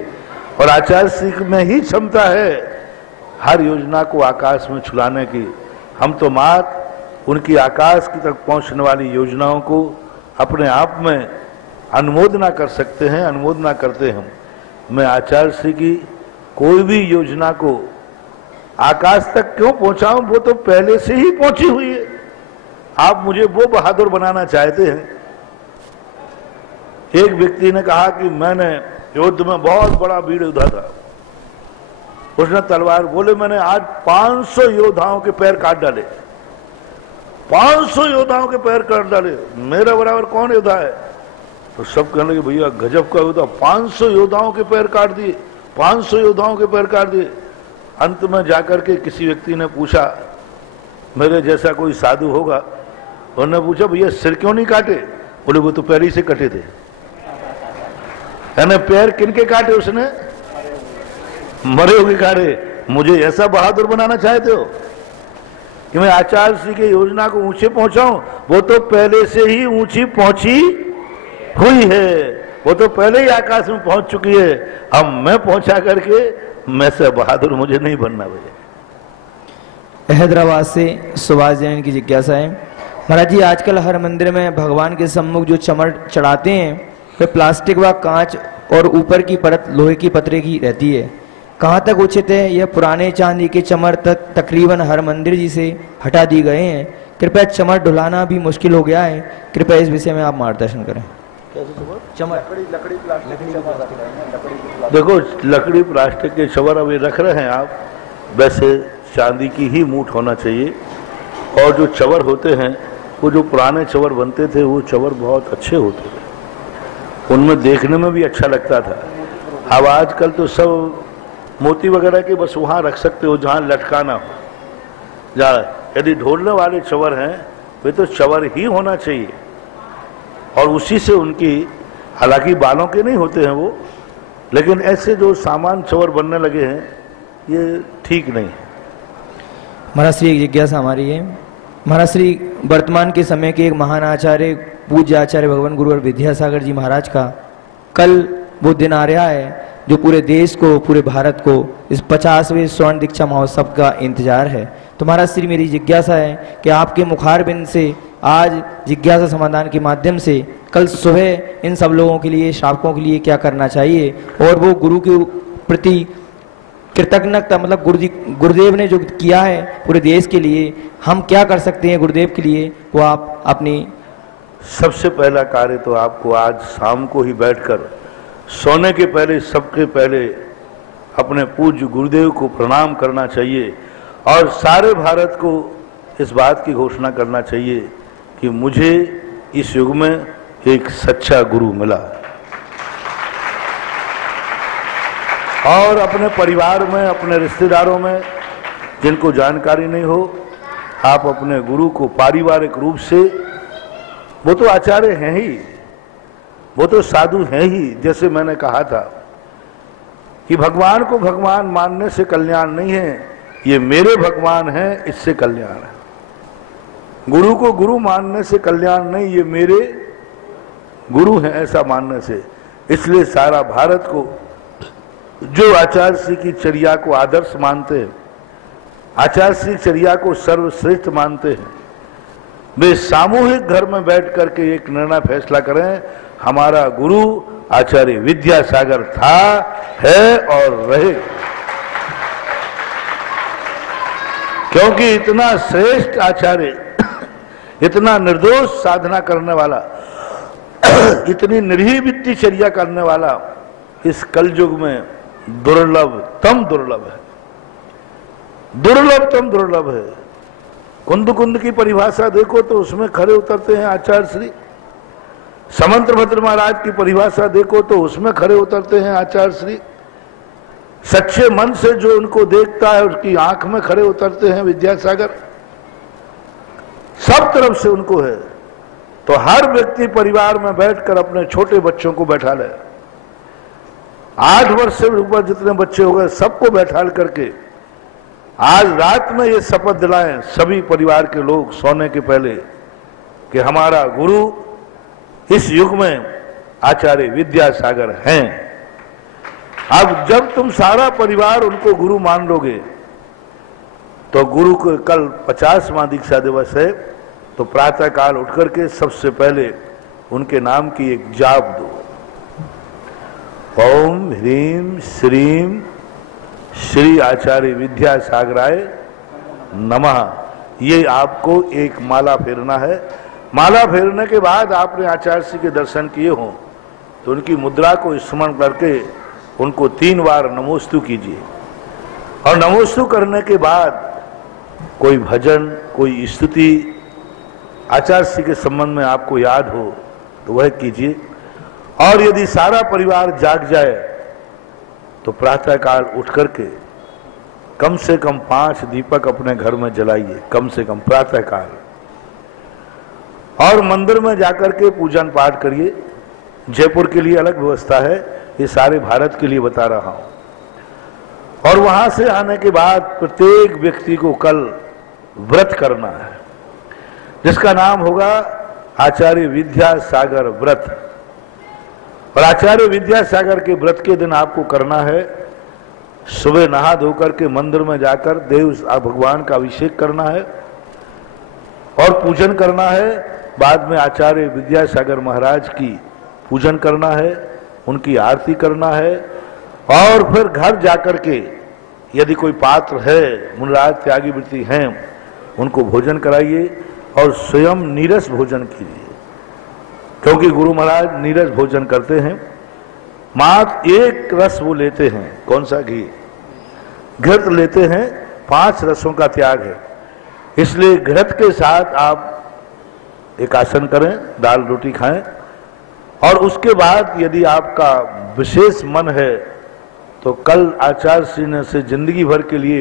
और आचार्य श्री में ही क्षमता है हर योजना को आकाश में छुलाने की। हम तो मात्र उनकी आकाश की तक पहुंचने वाली योजनाओं को अपने आप में अनुमोदना कर सकते हैं, अनुमोदना करते हैं। मैं आचार्य श्री की कोई भी योजना को आकाश तक क्यों पहुंचाऊं, वो तो पहले से ही पहुंची हुई है। आप मुझे वो बहादुर बनाना चाहते हैं। एक व्यक्ति ने कहा कि मैंने युद्ध में बहुत बड़ा वीर योद्धा था, उसने तलवार, बोले मैंने आज 500 योद्धाओं के पैर काट डाले, 500 योद्धाओं के पैर काट डाले, मेरा बराबर कौन योद्धा है? तो सब कहने लगे भैया गजब का योद्धा, 500 योद्धाओं के पैर काट दिए, 500 योद्धाओं के पैर काट दिए। अंत में जाकर के किसी व्यक्ति ने पूछा, मेरे जैसा कोई साधु होगा, उन्होंने पूछा भैया सिर क्यों नहीं काटे? बोले वो तो पैर ही से कटे थे। यानी पैर किनके काटे उसने? मरे हुए काटे। मुझे ऐसा बहादुर बनाना चाहते हो कि मैं आचार्य श्री की योजना को ऊंचे पहुंचाऊं? वो तो पहले से ही ऊंची पहुंची हुई है, वो तो पहले ही आकाश में पहुंच चुकी है। अब मैं पहुंचा करके मैं से बहादुर मुझे नहीं बनना भैया। हैदराबाद से सुभाष जैन की जिज्ञासा है। महाराज जी, आजकल हर मंदिर में भगवान के सम्मुख जो चमड़ चढ़ाते हैं वे प्लास्टिक व कांच और ऊपर की परत लोहे की पतरे की रहती है। कहाँ तक उचित है? यह पुराने चांदी के चमड़ तकरीबन हर मंदिर जी से हटा दी गए हैं। कृपया चमड़ ढुलाना भी मुश्किल हो गया है। कृपया इस विषय में आप मार्गदर्शन करें। चमड़ देखो, लकड़ी प्लास्टिक के चवर अभी रख रहे हैं आप, वैसे चांदी की ही मूठ होना चाहिए। और जो चवर होते हैं, वो जो पुराने चवर बनते थे वो चवर बहुत अच्छे होते थे, उनमें देखने में भी अच्छा लगता था। अब आजकल तो सब मोती वगैरह के बस वहाँ रख सकते हो जहाँ लटकाना हो। जहाँ यदि ढोलने वाले चवर हैं वे तो चवर ही होना चाहिए, और उसी से उनकी, हालांकि बालों के नहीं होते हैं वो, लेकिन ऐसे जो सामान चवर बनने लगे हैं ये ठीक नहीं है। महाराज श्री, एक जिज्ञासा हमारी है। महाराज श्री, वर्तमान के समय के एक महान आचार्य पूज्य आचार्य भगवान गुरुवर विद्यासागर जी महाराज का कल वो दिन आ रहा है जो पूरे देश को, पूरे भारत को इस 50वें स्वर्ण दीक्षा महोत्सव का इंतजार है। तो महाराज श्री, मेरी जिज्ञासा है कि आपके मुखारबिंद से आज जिज्ञासा समाधान के माध्यम से कल सुबह इन सब लोगों के लिए, श्रावकों के लिए क्या करना चाहिए, और वो गुरु के प्रति कृतज्ञता, मतलब गुरुदेव ने जो किया है पूरे देश के लिए, हम क्या कर सकते हैं गुरुदेव के लिए, वो आप अपनी। सबसे पहला कार्य तो आपको आज शाम को ही बैठकर सोने के पहले सबके पहले अपने पूज्य गुरुदेव को प्रणाम करना चाहिए, और सारे भारत को इस बात की घोषणा करना चाहिए कि मुझे इस युग में एक सच्चा गुरु मिला। और अपने परिवार में, अपने रिश्तेदारों में जिनको जानकारी नहीं हो, आप अपने गुरु को पारिवारिक रूप से, वो तो आचार्य हैं ही, वो तो साधु हैं ही। जैसे मैंने कहा था कि भगवान को भगवान मानने से कल्याण नहीं है, ये मेरे भगवान हैं इससे कल्याण है। गुरु को गुरु मानने से कल्याण नहीं, ये मेरे गुरु हैं ऐसा मानने से। इसलिए सारा भारत को, जो आचार्य श्री की चर्या को आदर्श मानते हैं, आचार्य श्री चर्या को सर्वश्रेष्ठ मानते हैं, वे सामूहिक घर में बैठ करके एक निर्णय फैसला करें, हमारा गुरु आचार्य विद्यासागर था, है और रहेगा। क्योंकि इतना श्रेष्ठ आचार्य, इतना निर्दोष साधना करने वाला, इतनी निर्भीवृत्ति चर्या करने वाला इस कलयुग में दुर्लभतम दुर्लभ है, दुर्लभतम दुर्लभ है। कुंद कुंद की परिभाषा देखो तो उसमें खरे उतरते हैं आचार्य श्री। समंत्र भद्र महाराज की परिभाषा देखो तो उसमें खरे उतरते हैं आचार्य श्री। सच्चे मन से जो उनको देखता है उसकी आंख में खरे उतरते हैं विद्यासागर। सब तरफ से उनको है। तो हर व्यक्ति परिवार में बैठकर अपने छोटे बच्चों को बैठा ले, 8 वर्ष से ऊपर जितने बच्चे हो गए सबको बैठाल करके आज रात में ये शपथ दिलाएं सभी परिवार के लोग सोने के पहले कि हमारा गुरु इस युग में आचार्य विद्यासागर हैं। अब जब तुम सारा परिवार उनको गुरु मान लोगे तो गुरु को कल 50वां दीक्षा दिवस है, तो प्रातः काल उठ करके सबसे पहले उनके नाम की एक जाप दो। ओम ह्रीम श्रीम श्री आचार्य विद्यासागराय नमः। ये आपको एक माला फेरना है। माला फेरने के बाद आपने आचार्य श्री के दर्शन किए हों तो उनकी मुद्रा को स्मरण करके उनको 3 बार नमोस्तु कीजिए, और नमोस्तु करने के बाद कोई भजन, कोई स्तुति आचार्य श्री के संबंध में आपको याद हो तो वह कीजिए। और यदि सारा परिवार जाग जाए तो प्रातःकाल उठ करके कम से कम 5 दीपक अपने घर में जलाइए, कम से कम प्रातःकाल, और मंदिर में जाकर के पूजन पाठ करिए। जयपुर के लिए अलग व्यवस्था है, ये सारे भारत के लिए बता रहा हूं। और वहां से आने के बाद प्रत्येक व्यक्ति को कल व्रत करना है जिसका नाम होगा आचार्य विद्यासागर व्रत। और आचार्य विद्यासागर के व्रत के दिन आपको करना है सुबह नहा धोकर के मंदिर में जाकर देव भगवान का अभिषेक करना है और पूजन करना है। बाद में आचार्य विद्यासागर महाराज की पूजन करना है, उनकी आरती करना है और फिर घर जाकर के यदि कोई पात्र है, मुनिराज त्यागी वृत्ति हैं, उनको भोजन कराइए और स्वयं नीरस भोजन कीजिए, क्योंकि गुरु महाराज नीरस भोजन करते हैं। मात्र एक रस वो लेते हैं, कौन सा? घी। घृत लेते हैं, 5 रसों का त्याग है। इसलिए घृत के साथ आप एक आसन करें, दाल रोटी खाएं और उसके बाद यदि आपका विशेष मन है तो कल आचार्य श्री ने से जिंदगी भर के लिए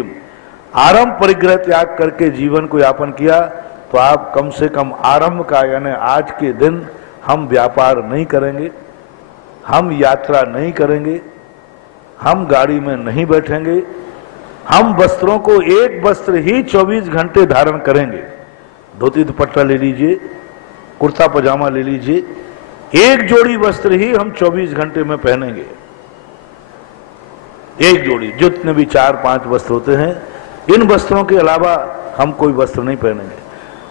आरंभ परिग्रह त्याग करके जीवन को यापन किया, तो आप कम से कम आरंभ का यानी आज के दिन हम व्यापार नहीं करेंगे, हम यात्रा नहीं करेंगे, हम गाड़ी में नहीं बैठेंगे, हम वस्त्रों को एक वस्त्र ही 24 घंटे धारण करेंगे। धोती दुपट्टा ले लीजिए, कुर्ता पजामा ले लीजिए, एक जोड़ी वस्त्र ही हम 24 घंटे में पहनेंगे। एक जोड़ी, जितने भी 4-5 वस्त्र होते हैं, इन वस्त्रों के अलावा हम कोई वस्त्र नहीं पहनेंगे।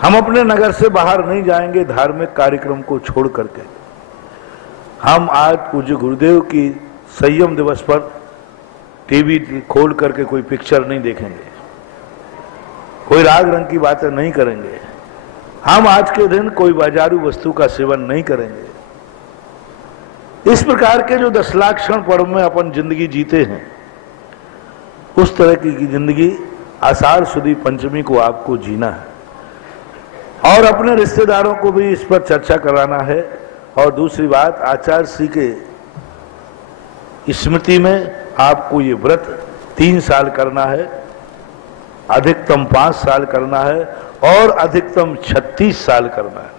हम अपने नगर से बाहर नहीं जाएंगे धार्मिक कार्यक्रम को छोड़ करके। हम आज पूज्य गुरुदेव की संयम दिवस पर टीवी खोल करके कोई पिक्चर नहीं देखेंगे, कोई राग रंग की बातें नहीं करेंगे। हम आज के दिन कोई बाजारू वस्तु का सेवन नहीं करेंगे। इस प्रकार के जो 10 लाख क्षण पर्व में अपन जिंदगी जीते हैं, उस तरह की जिंदगी आषाढ़ सुदी पंचमी को आपको जीना है और अपने रिश्तेदारों को भी इस पर चर्चा कराना है। और दूसरी बात, आचार्य श्री के स्मृति में आपको ये व्रत 3 साल करना है, अधिकतम 5 साल करना है और अधिकतम 36 साल करना है।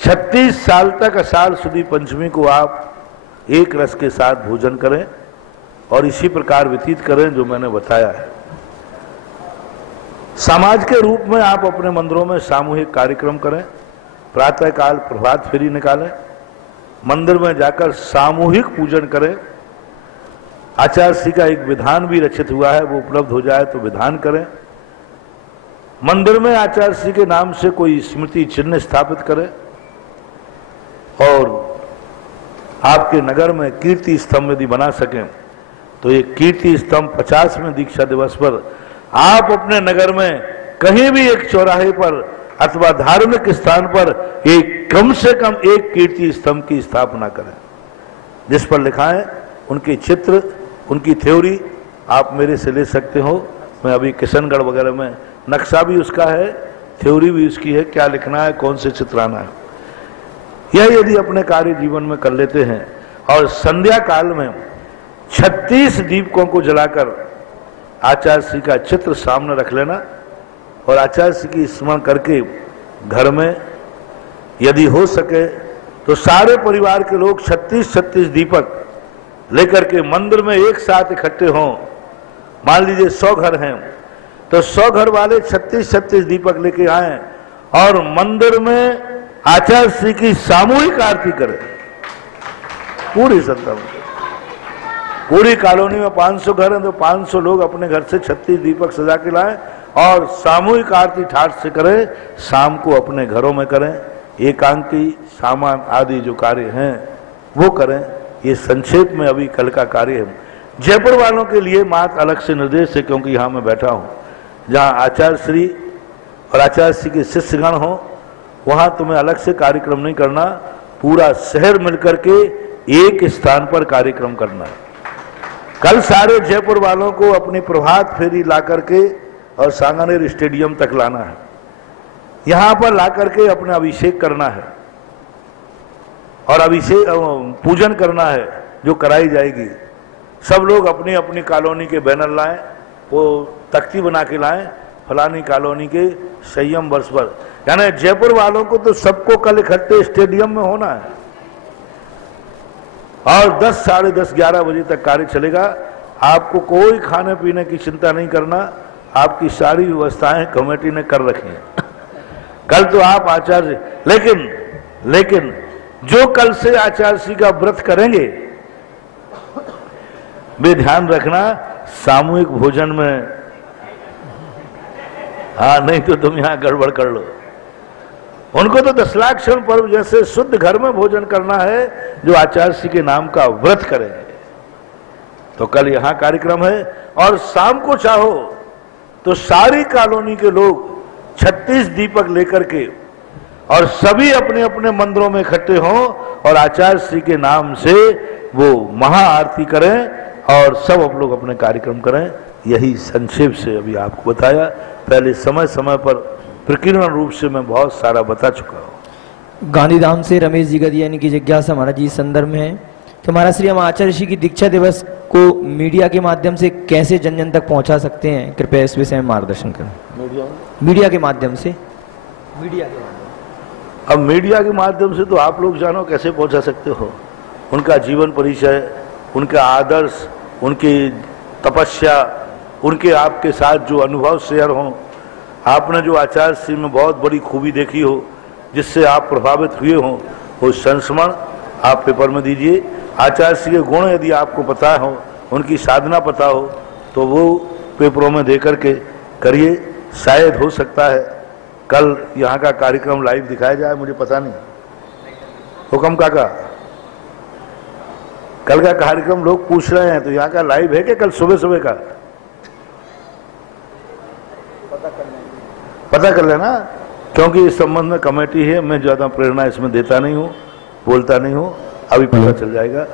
36 साल तक आषाढ़ सुदी पंचमी को आप एक रस के साथ भोजन करें और इसी प्रकार व्यतीत करें जो मैंने बताया है। समाज के रूप में आप अपने मंदिरों में सामूहिक कार्यक्रम करें, प्रातःकाल प्रभात फेरी निकालें, मंदिर में जाकर सामूहिक पूजन करें। आचार्य श्री का एक विधान भी रचित हुआ है, वो उपलब्ध हो जाए तो विधान करें। मंदिर में आचार्य श्री के नाम से कोई स्मृति चिन्ह स्थापित करें और आपके नगर में कीर्ति स्तंभ यदि बना सकें तो ये कीर्ति स्तंभ 50वें दीक्षा दिवस पर आप अपने नगर में कहीं भी एक चौराहे पर अथवा धार्मिक स्थान पर एक कम से कम एक कीर्ति स्तंभ की स्थापना करें, जिस पर लिखा है उनके चित्र, उनकी थ्योरी आप मेरे से ले सकते हो। मैं अभी किशनगढ़ वगैरह में नक्शा भी उसका है, थ्योरी भी उसकी है, क्या लिखना है, कौन से चित्र आना है। यह यदि अपने कार्य जीवन में कर लेते हैं और संध्या काल में 36 दीपकों को जलाकर आचार्य श्री का चित्र सामने रख लेना और आचार्य श्री की स्मरण करके घर में यदि हो सके तो सारे परिवार के लोग 36 दीपक लेकर के मंदिर में एक साथ इकट्ठे हों। मान लीजिए 100 घर हैं तो 100 घर वाले 36 दीपक लेके आए और मंदिर में आचार्य श्री की सामूहिक आरती करें। पूरी संख्या में, पूरी कॉलोनी में 500 घर हैं तो 500 लोग अपने घर से 36 दीपक सजा के लाएं और सामूहिक आरती ठाठ से करें। शाम को अपने घरों में करें, एकांकी सामान आदि जो कार्य हैं वो करें। ये संक्षेप में अभी कल का कार्य है। जयपुर वालों के लिए मात्र अलग से निर्देश है, क्योंकि यहाँ मैं बैठा हूँ, जहाँ आचार्य श्री और आचार्य श्री के शिष्यगण हो, वहाँ तुम्हें अलग से कार्यक्रम नहीं करना, पूरा शहर मिलकर के एक स्थान पर कार्यक्रम करना है। कल सारे जयपुर वालों को अपनी प्रभात फेरी ला करके और सांगानेर स्टेडियम तक लाना है, यहाँ पर ला करके अपना अभिषेक करना है और अभिषेक पूजन करना है जो कराई जाएगी। सब लोग अपनी अपनी कॉलोनी के बैनर लाएं, वो तख्ती बना के लाएं, फलानी कॉलोनी के संयम वर्ष पर, यानी जयपुर वालों को तो सबको कल इकट्ठे स्टेडियम में होना है और 10, साढ़े 10, 11 बजे तक कार्य चलेगा। आपको कोई खाने पीने की चिंता नहीं करना, आपकी सारी व्यवस्थाएं कमेटी ने कर रखी हैं। कल तो आप आचार्य, लेकिन जो कल से आचार्य श्री का व्रत करेंगे वे ध्यान रखना, सामूहिक भोजन में, हाँ नहीं तो तुम यहाँ गड़बड़ कर लो। उनको तो दशलाक्षण पर्व जैसे शुद्ध घर में भोजन करना है, जो आचार्य श्री के नाम का व्रत करें। तो कल यहाँ कार्यक्रम है और शाम को चाहो तो सारी कॉलोनी के लोग 36 दीपक लेकर के और सभी अपने अपने मंदिरों में इकट्ठे हों और आचार्य श्री के नाम से वो महाआरती करें और सब आप लोग अपने कार्यक्रम करें। यही संक्षेप से अभी आपको बताया। पहले समय समय पर प्रकीर्णन रूप से मैं बहुत सारा बता चुका हूँ। गांधीधाम से रमेश जी गदियानी की जिज्ञासा महाराज जी संदर्भ में है। तो महाराज श्री हम आचार्य श्री की दीक्षा दिवस को मीडिया के माध्यम से कैसे जन जन तक पहुंचा सकते हैं, कृपया इस विषय में मार्गदर्शन करें। मीडिया के माध्यम से अब मीडिया के माध्यम से तो आप लोग जानो कैसे पहुंचा सकते हो। उनका जीवन परिचय, उनका आदर्श, उनकी तपस्या, उनके आपके साथ जो अनुभव शेयर हों। आपने जो आचार्य श्री में बहुत बड़ी खूबी देखी हो, जिससे आप प्रभावित हुए हों, वो संस्मरण आप पेपर में दीजिए। आचार्य श्री के गुण यदि आपको पता हो, उनकी साधना पता हो, तो वो पेपरों में दे करके करिए। शायद हो सकता है कल यहाँ का कार्यक्रम लाइव दिखाया जाए, मुझे पता नहीं। हुक्म काका, कल का कार्यक्रम लोग पूछ रहे हैं, तो यहाँ का लाइव है क्या कल सुबह सुबह का? पता कर लेना, क्योंकि इस संबंध में कमेटी है। मैं ज्यादा प्रेरणा इसमें देता नहीं हूँ, बोलता नहीं हूँ, अभी पता चल जाएगा।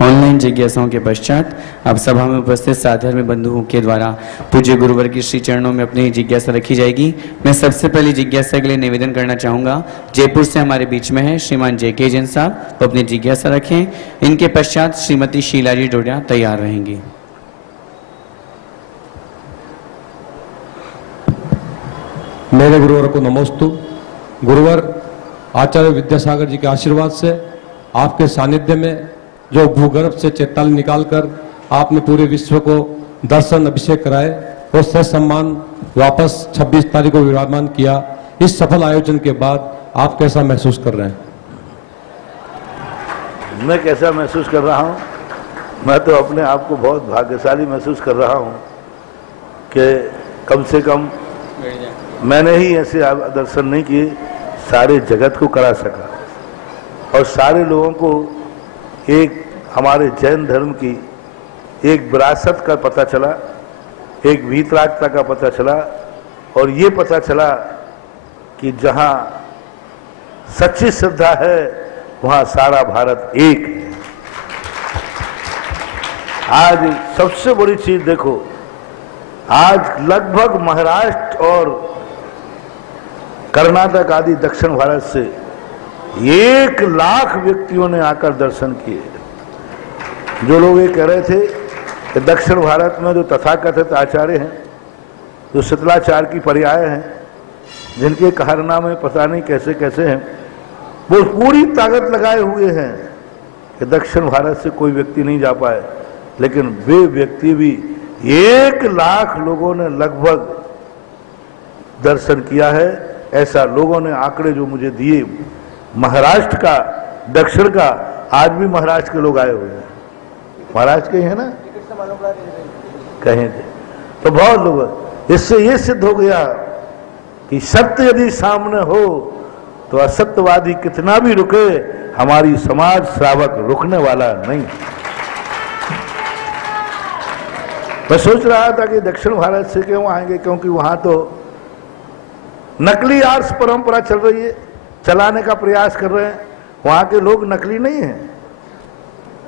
ऑनलाइन जिज्ञासाओं के पश्चात अब सभा में उपस्थित साधर्मी बंधुओं के द्वारा पूज्य गुरुवर की श्री चरणों में अपनी जिज्ञासा रखी जाएगी। मैं सबसे पहले जिज्ञासा के लिए निवेदन करना चाहूंगा, जयपुर से हमारे बीच में है श्रीमान JK जैन साहब, वो अपनी जिज्ञासा रखें। इनके पश्चात श्रीमती शीला जी डोडिया तैयार रहेंगी। मेरे गुरुवर को नमोस्तु। गुरुवर आचार्य विद्यासागर जी के आशीर्वाद से आपके सानिध्य में जो भूगर्भ से चैताली निकालकर आपने पूरे विश्व को दर्शन अभिषेक कराए और सह सम्मान वापस 26 तारीख को विराजमान किया, इस सफल आयोजन के बाद आप कैसा महसूस कर रहे हैं? मैं कैसा महसूस कर रहा हूं? मैं तो अपने आप को बहुत भाग्यशाली महसूस कर रहा हूं कि कम से कम मैंने ही ऐसे दर्शन नहीं किए, सारे जगत को करा सका और सारे लोगों को एक हमारे जैन धर्म की एक विरासत का पता चला, एक वीतरागता का पता चला और ये पता चला कि जहां सच्ची श्रद्धा है वहां सारा भारत एक है। आज सबसे बड़ी चीज देखो, आज लगभग महाराष्ट्र और कर्नाटक आदि दक्षिण भारत से 1 लाख व्यक्तियों ने आकर दर्शन किए। जो लोग ये कह रहे थे कि दक्षिण भारत में जो तथाकथित आचार्य हैं, जो शीतलाचार की पर्याय हैं, जिनके कारनामे पता नहीं कैसे कैसे हैं, वो पूरी ताकत लगाए हुए हैं कि दक्षिण भारत से कोई व्यक्ति नहीं जा पाए, लेकिन वे व्यक्ति भी 1 लाख लोगों ने लगभग दर्शन किया है। ऐसा लोगों ने आंकड़े जो मुझे दिए, महाराष्ट्र का, दक्षिण का, आज भी महाराष्ट्र के लोग आए हुए हैं। महाराष्ट्र के हैं ना, कहीं थे तो बहुत लोग। इससे ये सिद्ध हो गया कि सत्य यदि सामने हो तो असत्यवादी कितना भी रुके, हमारी समाज श्रावक रुकने वाला नहीं। मैं सोच रहा था कि दक्षिण भारत से क्यों आएंगे, क्योंकि वहां तो नकली आर्स परंपरा चल रही है, चलाने का प्रयास कर रहे हैं। वहां के लोग नकली नहीं हैं,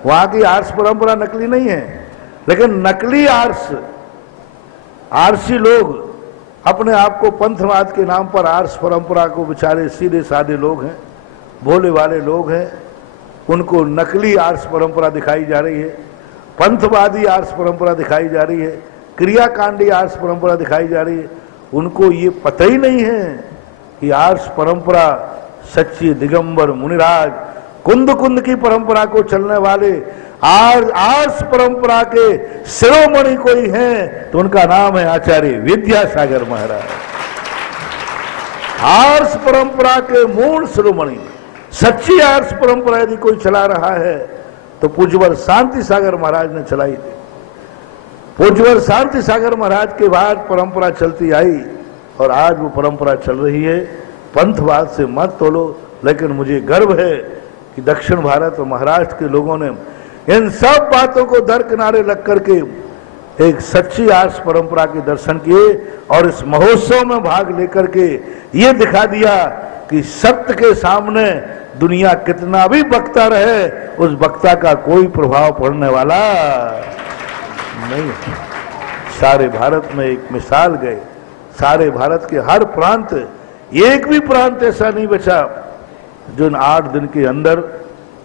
वहां की आर्स परंपरा नकली नहीं है, लेकिन नकली आरसी लोग अपने आप को पंथवाद के नाम पर आर्स परंपरा को, बेचारे सीधे साधे लोग हैं, भोले वाले लोग हैं, उनको नकली आर्स परंपरा दिखाई जा रही है, पंथवादी आर्स परंपरा दिखाई जा रही है, क्रियाकांडी आर्स परंपरा दिखाई जा रही है। उनको ये पता ही नहीं है कि आर्स परंपरा सच्ची दिगंबर मुनिराज कुंद कुंद की परंपरा को चलने वाले आर्स परंपरा के शिरोमणि कोई हैं तो उनका नाम है आचार्य विद्यासागर महाराज। आर्स परंपरा के मूल शिरोमणि, सच्ची आर्स परंपरा यदि कोई चला रहा है तो पूज्यवर शांति सागर महाराज ने चलाई थी। पूज्यवर शांति सागर महाराज के बाद परंपरा चलती आई और आज वो परंपरा चल रही है। पंथवाद से मत तोलो, लेकिन मुझे गर्व है कि दक्षिण भारत और महाराष्ट्र के लोगों ने इन सब बातों को दरकिनारे रख करके एक सच्ची आर्ष परंपरा के दर्शन किए और इस महोत्सव में भाग लेकर के ये दिखा दिया कि सत्य के सामने दुनिया कितना भी बकता रहे, उस बकता का कोई प्रभाव पड़ने वाला नहीं। सारे भारत में एक मिसाल गए, सारे भारत के हर प्रांत, एक भी प्रांत ऐसा नहीं बचा जो इन 8 दिन के अंदर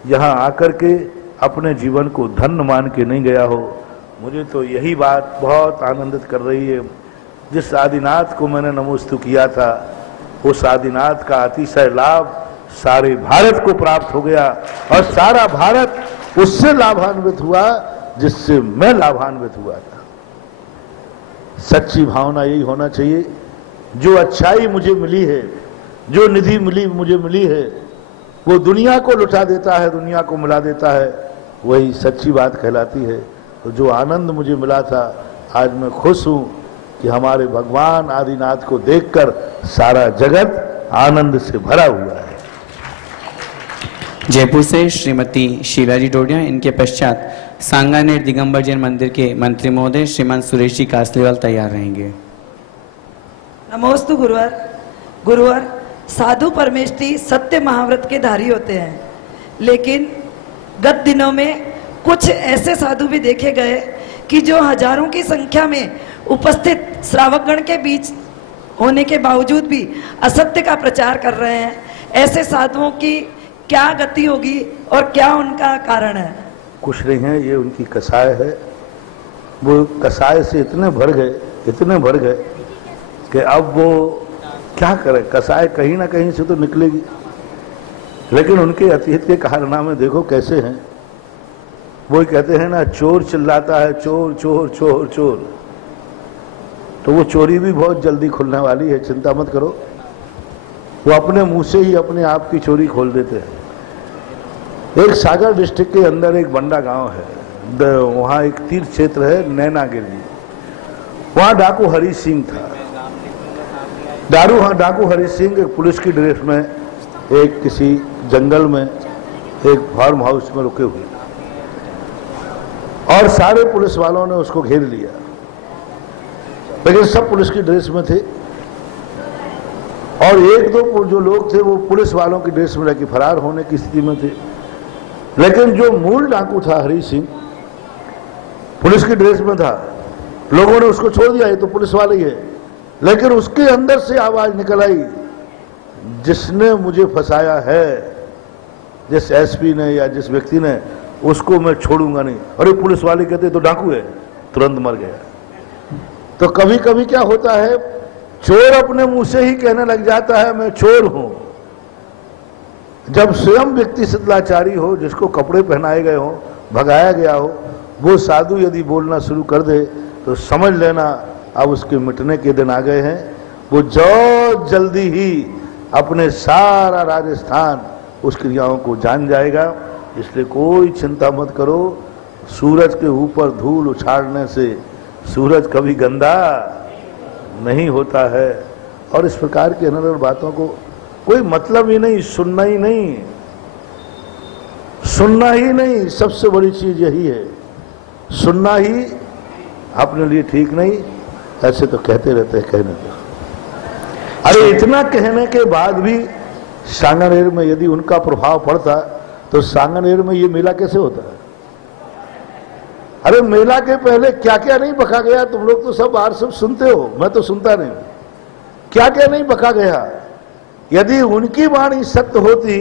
यहाँ आकर के अपने जीवन को धन्य मान के नहीं गया हो। मुझे तो यही बात बहुत आनंदित कर रही है। जिस आदिनाथ को मैंने नमोस्तु किया था, उस आदिनाथ का अतिशय लाभ सारे भारत को प्राप्त हो गया और सारा भारत उससे लाभान्वित हुआ जिससे मैं लाभान्वित हुआ था। सच्ची भावना यही होना चाहिए। जो अच्छाई मुझे मिली है, जो निधि मुझे मिली है, वो दुनिया को लुटा देता है, दुनिया को मिला देता है, वही सच्ची बात कहलाती है। तो जो आनंद मुझे मिला था, आज मैं खुश हूं कि हमारे भगवान आदिनाथ को देखकर सारा जगत आनंद से भरा हुआ है। जयपुर से श्रीमती शीलाजी डोडिया, इनके पश्चात सांगानेर दिगंबर जैन मंदिर के मंत्री महोदय श्रीमान सुरेश जी कासलीवाल तैयार रहेंगे। नमोस्तु गुरुवर। गुरुवर, साधु परमेष्ठी सत्य महाव्रत के धारी होते हैं, लेकिन गत दिनों में कुछ ऐसे साधु भी देखे गए कि जो हजारों की संख्या में उपस्थित श्रावकगण के बीच होने के बावजूद भी असत्य का प्रचार कर रहे हैं। ऐसे साधुओं की क्या गति होगी और क्या उनका कारण है? कुछ नहीं है, ये उनकी कसाय है। वो कसाय से इतने भर गए कि अब वो क्या करें। कसाय कहीं ना कहीं से तो निकलेगी, लेकिन उनके अतीत के कारनामे देखो कैसे हैं। वो कहते हैं ना, चोर चिल्लाता है चोर चोर चोर चोर, तो वो चोरी भी बहुत जल्दी खुलने वाली है, चिंता मत करो। वो अपने मुंह से ही अपने आप की चोरी खोल देते हैं। एक सागर डिस्ट्रिक्ट के अंदर एक बंडा गांव है, वहाँ एक तीर्थ क्षेत्र है नैनागिरी। वहाँ डाकू हरी सिंह था। डाकू हरी सिंह एक पुलिस की ड्रेस में एक किसी जंगल में एक फार्म हाउस में रुके हुए, और सारे पुलिस वालों ने उसको घेर लिया, लेकिन सब पुलिस की ड्रेस में थे और एक दो जो लोग थे वो पुलिस वालों की ड्रेस में रहकर फरार होने की स्थिति में थे। लेकिन जो मूल डाकू था हरी सिंह, पुलिस की ड्रेस में था, लोगों ने उसको छोड़ दिया, ये तो पुलिस वाले ही है। लेकिन उसके अंदर से आवाज निकल आई, जिसने मुझे फंसाया है, जिस एसपी ने या जिस व्यक्ति ने, उसको मैं छोड़ूंगा नहीं। अरे पुलिस वाले कहते तो डाकू है, तुरंत मर गया। तो कभी कभी क्या होता है, चोर अपने मुंह से ही कहने लग जाता है मैं चोर हूं। जब स्वयं व्यक्ति शिथिलाचारी हो, जिसको कपड़े पहनाए गए हो, भगाया गया हो, वो साधु यदि बोलना शुरू कर दे तो समझ लेना अब उसके मिटने के दिन आ गए हैं। वो बहुत जल्दी ही अपने सारा राजस्थान उस क्रियाओं को जान जाएगा। इसलिए कोई चिंता मत करो, सूरज के ऊपर धूल उछाड़ने से सूरज कभी गंदा नहीं होता है। और इस प्रकार की अनर्गल बातों को कोई मतलब ही नहीं, सुनना ही नहीं। सबसे बड़ी चीज यही है, सुनना ही अपने लिए ठीक नहीं। ऐसे तो कहते रहते हैं, कहने दो। अरे इतना कहने के बाद भी सांगानेर में यदि उनका प्रभाव पड़ता तो सांगानेर में ये मेला कैसे होता है? अरे मेला के पहले क्या क्या नहीं बका गया। तुम लोग तो सब बाहर सब सुनते हो, मैं तो सुनता नहीं। क्या क्या नहीं बका गया। यदि उनकी वाणी सत्य होती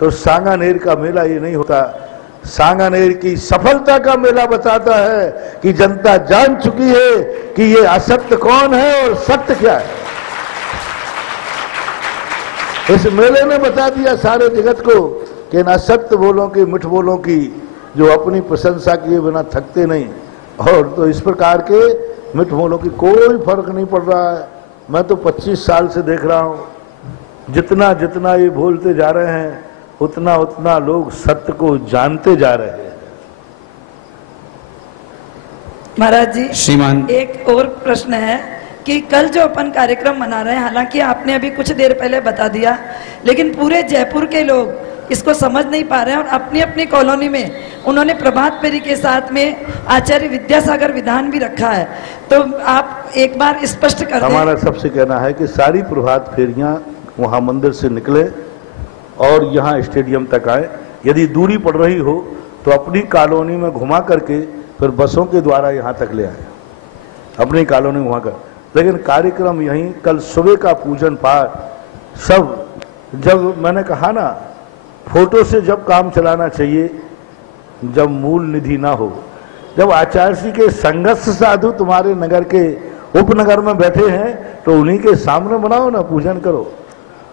तो सांगानेर का मेला ये नहीं होता। सांगानेर की सफलता का मेला बताता है कि जनता जान चुकी है कि ये असत्य कौन है और सत्य क्या है। इस मेले ने बता दिया सारे जगत को कि इन असत्य बोलों की, मिठ बोलों की, जो अपनी प्रशंसा किए बिना थकते नहीं, और तो इस प्रकार के मिठ बोलों की कोई फर्क नहीं पड़ रहा है। मैं तो 25 साल से देख रहा हूं, जितना जितना ये बोलते जा रहे हैं उतना उतना लोग सत्य को जानते जा रहे हैं। महाराज जी श्रीमान एक और प्रश्न है कि कल जो अपन कार्यक्रम मना रहे हैं, हालांकि आपने अभी कुछ देर पहले बता दिया, लेकिन पूरे जयपुर के लोग इसको समझ नहीं पा रहे हैं और अपनी अपनी कॉलोनी में उन्होंने प्रभात फेरी के साथ में आचार्य विद्यासागर विधान भी रखा है, तो आप एक बार स्पष्ट कर दें। हमारा सबसे कहना है कि सारी प्रभात फेरियां वहां मंदिर से निकले और यहाँ स्टेडियम तक आए। यदि दूरी पड़ रही हो तो अपनी कॉलोनी में घुमा करके फिर बसों के द्वारा यहाँ तक ले आए, अपनी कॉलोनी घुमा कर। लेकिन कार्यक्रम यहीं कल सुबह का पूजन पाठ सब, जब मैंने कहा ना फोटो से जब काम चलाना चाहिए, जब मूल निधि ना हो, जब आचार्य जी के संगत साधु तुम्हारे नगर के उपनगर में बैठे हैं तो उन्हीं के सामने बनाओ ना, पूजन करो।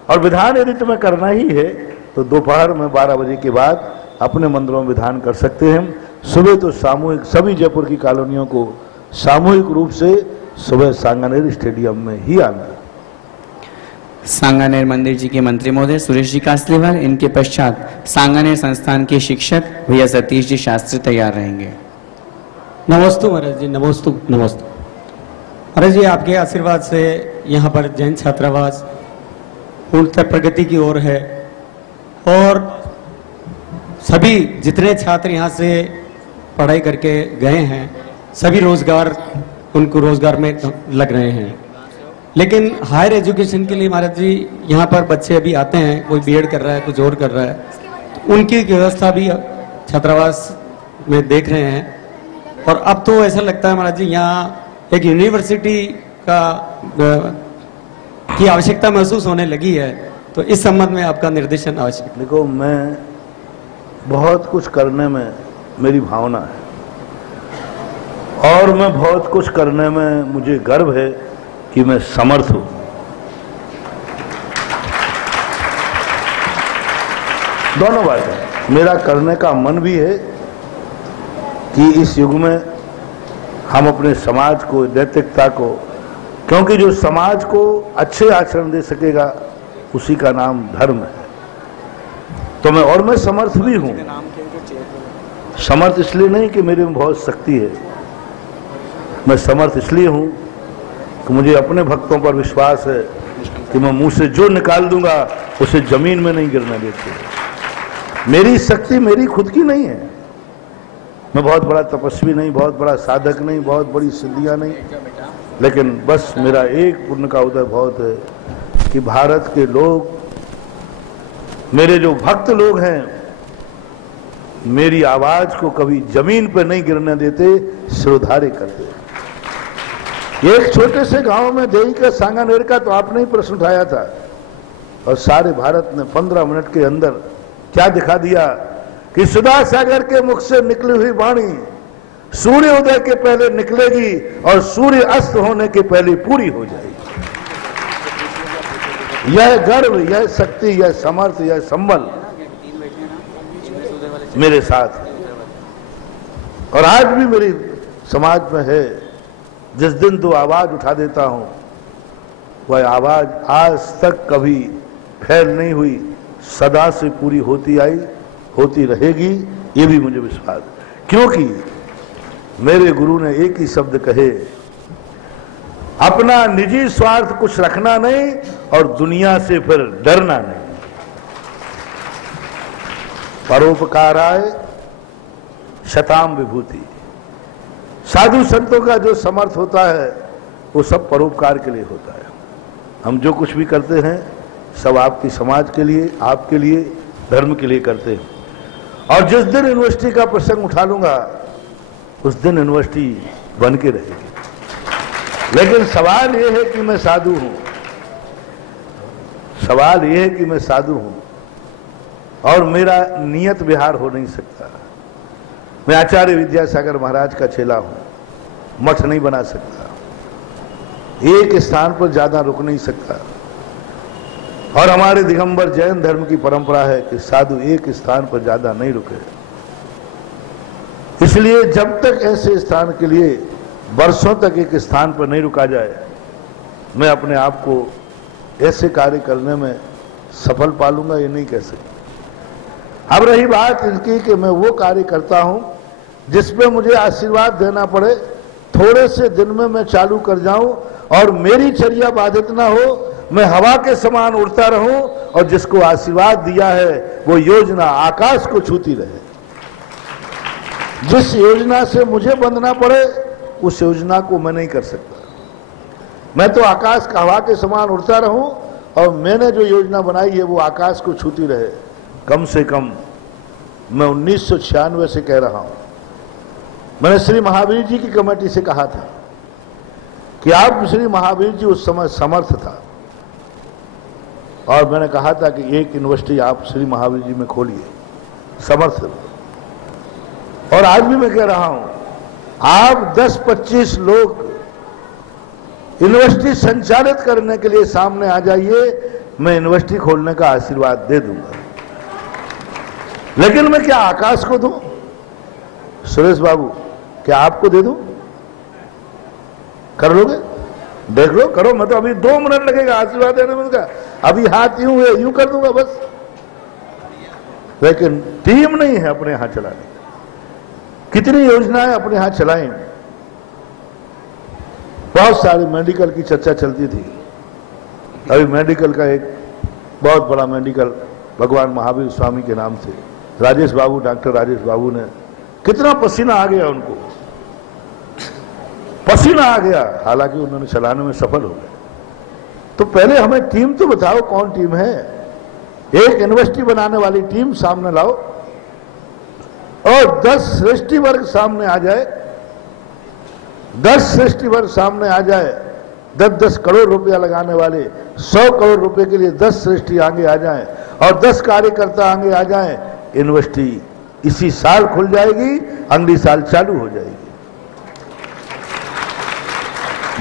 और विधान यदि तुम्हें करना ही है तो दोपहर में 12 बजे के बाद अपने मंदिरों में विधान कर सकते हैं। सुबह तो सामूहिक सभी जयपुर की कॉलोनियों को सामूहिक रूप से सुबह सांगानेर स्टेडियम में ही आना। सांगानेर मंदिर जी के मंत्री महोदय सुरेश जी कासलीवाल, इनके पश्चात सांगानेर संस्थान के शिक्षक भैया सतीश जी शास्त्री तैयार रहेंगे। नमस्तु महाराज जी, नमस्तु नमस्तु महाराज जी। आपके आशीर्वाद से यहाँ पर जैन छात्रावास पूर्णतः प्रगति की ओर है और सभी जितने छात्र यहाँ से पढ़ाई करके गए हैं सभी रोजगार, उनको रोजगार में लग रहे हैं। लेकिन हायर एजुकेशन के लिए महाराज जी यहाँ पर बच्चे अभी आते हैं, कोई बीएड कर रहा है, कुछ और कर रहा है, तो उनकी व्यवस्था भी छात्रावास में देख रहे हैं। और अब तो ऐसा लगता है महाराज जी यहाँ एक यूनिवर्सिटी की आवश्यकता महसूस होने लगी है, तो इस संबंध में आपका निर्देशन आवश्यक। देखो, मैं बहुत कुछ करने में मेरी भावना है और मैं बहुत कुछ करने में मुझे गर्व है कि मैं समर्थ हूं। दोनों बात है, मेरा करने का मन भी है कि इस युग में हम अपने समाज को, नैतिकता को, क्योंकि जो समाज को अच्छे आचरण दे सकेगा उसी का नाम धर्म है, तो मैं समर्थ भी हूं। समर्थ इसलिए नहीं कि मेरे में बहुत शक्ति है, मैं समर्थ इसलिए हूं कि मुझे अपने भक्तों पर विश्वास है कि मैं मुंह से जो निकाल दूंगा उसे जमीन में नहीं गिरने देते। मेरी शक्ति मेरी खुद की नहीं है, मैं बहुत बड़ा तपस्वी नहीं, बहुत बड़ा साधक नहीं, बहुत बड़ी सिद्धियां नहीं, लेकिन बस मेरा एक पुण्य का उदय बहुत है कि भारत के लोग, मेरे जो भक्त लोग हैं, मेरी आवाज को कभी जमीन पर नहीं गिरने देते, सिरोधार्य करते। एक छोटे से गांव में देही का सांगानेर का तो आपने ही प्रश्न उठाया था और सारे भारत ने 15 मिनट के अंदर क्या दिखा दिया कि सुधा सागर के मुख से निकली हुई वाणी सूर्य उदय के पहले निकलेगी और सूर्य अस्त होने के पहले पूरी हो जाएगी। यह गर्व, यह शक्ति, यह समर्थ, यह संबल मेरे साथ है और आज भी मेरी समाज में है। जिस दिन तो आवाज उठा देता हूं वह आवाज आज तक कभी फैल नहीं हुई, सदा से पूरी होती आई, होती रहेगी, ये भी मुझे विश्वास है। क्योंकि मेरे गुरु ने एक ही शब्द कहे, अपना निजी स्वार्थ कुछ रखना नहीं और दुनिया से फिर डरना नहीं। परोपकाराय शताम विभूति। साधु संतों का जो समर्थ होता है वो सब परोपकार के लिए होता है। हम जो कुछ भी करते हैं सब आपकी समाज के लिए, आपके लिए, धर्म के लिए करते हैं। और जिस दिन यूनिवर्सिटी का प्रसंग उठा लूंगा उस दिन यूनिवर्सिटी बन के रहेगी। लेकिन सवाल यह है कि मैं साधु हूं, सवाल यह है कि मैं साधु हूं और मेरा नियत विहार हो नहीं सकता। मैं आचार्य विद्यासागर महाराज का चेला हूं, मठ नहीं बना सकता, एक स्थान पर ज्यादा रुक नहीं सकता। और हमारे दिगंबर जैन धर्म की परंपरा है कि साधु एक स्थान पर ज्यादा नहीं रुके। इसलिए जब तक ऐसे स्थान के लिए वर्षों तक एक स्थान पर नहीं रुका जाए, मैं अपने आप को ऐसे कार्य करने में सफल पालूंगा ये नहीं कह सकता। अब रही बात इनकी कि मैं वो कार्य करता हूं जिसमें मुझे आशीर्वाद देना पड़े थोड़े से दिन में मैं चालू कर जाऊं और मेरी चर्या बाधित ना हो, मैं हवा के समान उड़ता रहूं और जिसको आशीर्वाद दिया है वो योजना आकाश को छूती रहे। जिस योजना से मुझे बंधना पड़े उस योजना को मैं नहीं कर सकता। मैं तो आकाश का हवा के समान उड़ता रहूं और मैंने जो योजना बनाई है वो आकाश को छूती रहे। कम से कम मैं 1996 से कह रहा हूं। मैंने श्री महावीर जी की कमेटी से कहा था कि आप, श्री महावीर जी उस समय समर्थ था और मैंने कहा था कि एक यूनिवर्सिटी आप श्री महावीर जी में खोलिए, समर्थ। और आज भी मैं कह रहा हूं, आप 10-25 लोग यूनिवर्सिटी संचालित करने के लिए सामने आ जाइए, मैं यूनिवर्सिटी खोलने का आशीर्वाद दे दूंगा। लेकिन मैं क्या आकाश को दूं? सुरेश बाबू, क्या आपको दे दूं? कर लोगे? देख लो, करो। मैं तो अभी 2 मिनट लगेगा आशीर्वाद देने में का। अभी हाथ यूं है, यूं कर दूंगा बस। लेकिन टीम नहीं है अपने यहां चलाने। कितनी योजनाएं अपने यहां चलाएं। बहुत सारी मेडिकल की चर्चा चलती थी। अभी मेडिकल का एक बहुत बड़ा मेडिकल भगवान महावीर स्वामी के नाम से राजेश बाबू, डॉक्टर राजेश बाबू ने, कितना पसीना आ गया उनको, पसीना आ गया, हालांकि उन्होंने चलाने में सफल हो गए। तो पहले हमें टीम तो बताओ, कौन टीम है? एक यूनिवर्सिटी बनाने वाली टीम सामने लाओ और 10 श्रेष्ठी वर्ग सामने आ जाए, 10 श्रेष्ठी वर्ग सामने आ जाए, 10-10 करोड़ रुपया लगाने वाले, 100 करोड़ रुपए के लिए 10 श्रेष्ठी आगे आ जाएं और 10 कार्यकर्ता आगे आ जाएं, यूनिवर्सिटी इसी साल खुल जाएगी, अगली साल चालू हो जाएगी।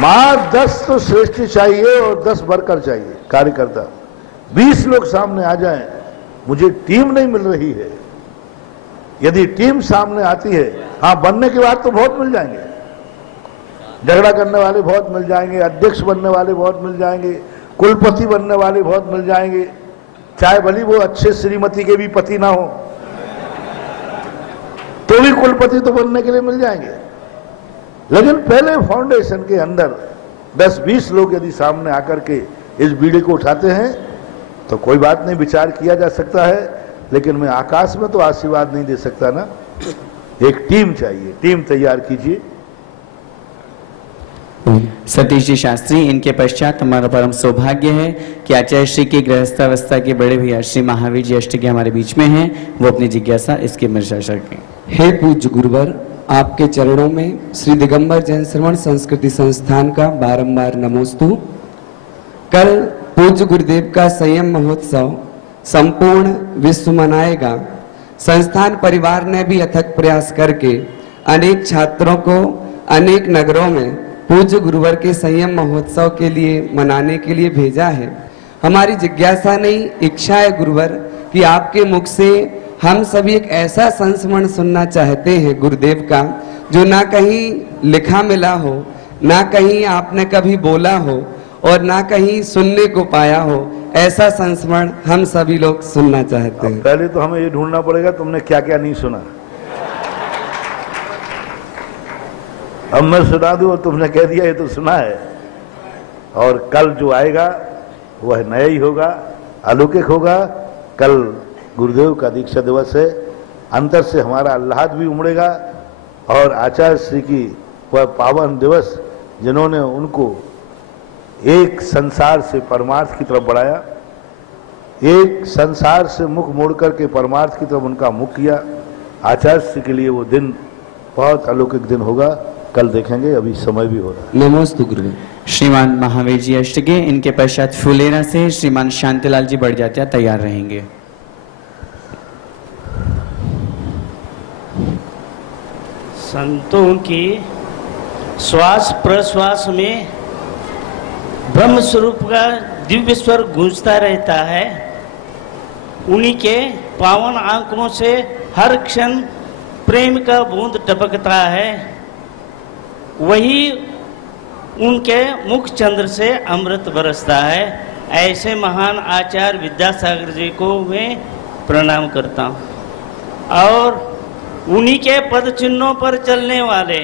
मां 10 तो श्रेष्ठी चाहिए और 10 वर्कर चाहिए, कार्यकर्ता। 20 लोग सामने आ जाएं। मुझे टीम नहीं मिल रही है। यदि टीम सामने आती है, हाँ, बनने के बाद तो बहुत मिल जाएंगे, झगड़ा करने वाले बहुत मिल जाएंगे, अध्यक्ष बनने वाले बहुत मिल जाएंगे, कुलपति बनने वाले बहुत मिल जाएंगे, चाहे भली वो अच्छे श्रीमती के भी पति ना हो तो भी कुलपति तो बनने के लिए मिल जाएंगे। लेकिन पहले फाउंडेशन के अंदर 10-20 लोग यदि सामने आकर के इस बीड़ी को उठाते हैं तो कोई बात नहीं, विचार किया जा सकता है। लेकिन मैं आकाश में तो आशीर्वाद नहीं दे सकता ना। एक टीम चाहिए, टीम तैयार कीजिए। सतीश जी शास्त्री, इनके पश्चात हमारा परम सौभाग्य है कि आचार्य श्री की गृहस्थावस्था के बड़े भैया श्री महावीर जी अष्टगी हमारे बीच में हैं। वो अपनी जिज्ञासा इसके मर्यादा रखें। हे पूज्य गुरुवर, आपके चरणों में श्री दिगंबर जैन श्रवण संस्कृति संस्थान का बारंबार नमोस्तु। कल पूज्य गुरुदेव का संयम महोत्सव संपूर्ण विश्व मनाएगा। संस्थान परिवार ने भी अथक प्रयास करके अनेक छात्रों को अनेक नगरों में पूज्य गुरुवर के संयम महोत्सव के लिए मनाने के लिए भेजा है। हमारी जिज्ञासा नहीं, इच्छा है गुरुवर कि आपके मुख से हम सभी एक ऐसा संस्मरण सुनना चाहते हैं गुरुदेव का, जो ना कहीं लिखा मिला हो, ना कहीं आपने कभी बोला हो और ना कहीं सुनने को पाया हो। ऐसा संस्मरण हम सभी लोग सुनना चाहते हैं। पहले तो हमें ये ढूंढना पड़ेगा तुमने क्या क्या नहीं सुना। अब मैं सुना दूं और तुमने कह दिया ये तो सुना है। और कल जो आएगा वह नया ही होगा, अलौकिक होगा। कल गुरुदेव का दीक्षा दिवस है। अंतर से हमारा आह्लाद भी उमड़ेगा और आचार्य श्री की वह पावन दिवस, जिन्होंने उनको एक संसार से परमार्थ की तरफ बढ़ाया, एक संसार से मुख मोड़ करके परमार्थ की तरफ उनका मुख किया, आचार्य श्री के लिए वो दिन बहुत अलौकिक दिन होगा। कल देखेंगे, अभी समय भी हो रहा है। नमोस्तु गुरुदेव। श्रीमान महावीर जी अष्टगी, इनके पश्चात फुलेरा से श्रीमान शांतिलाल जी बढ़ जाते तैयार रहेंगे। संतों की श्वास प्रश्वास में ब्रह्म स्वरूप का दिव्य स्वर गूंजता रहता है। उन्हीं के पावन आंखों से हर क्षण प्रेम का बूंद टपकता है। वही उनके मुख चंद्र से अमृत बरसता है। ऐसे महान आचार्य विद्यासागर जी को मैं प्रणाम करता हूँ और उन्हीं के पद चिन्हों पर चलने वाले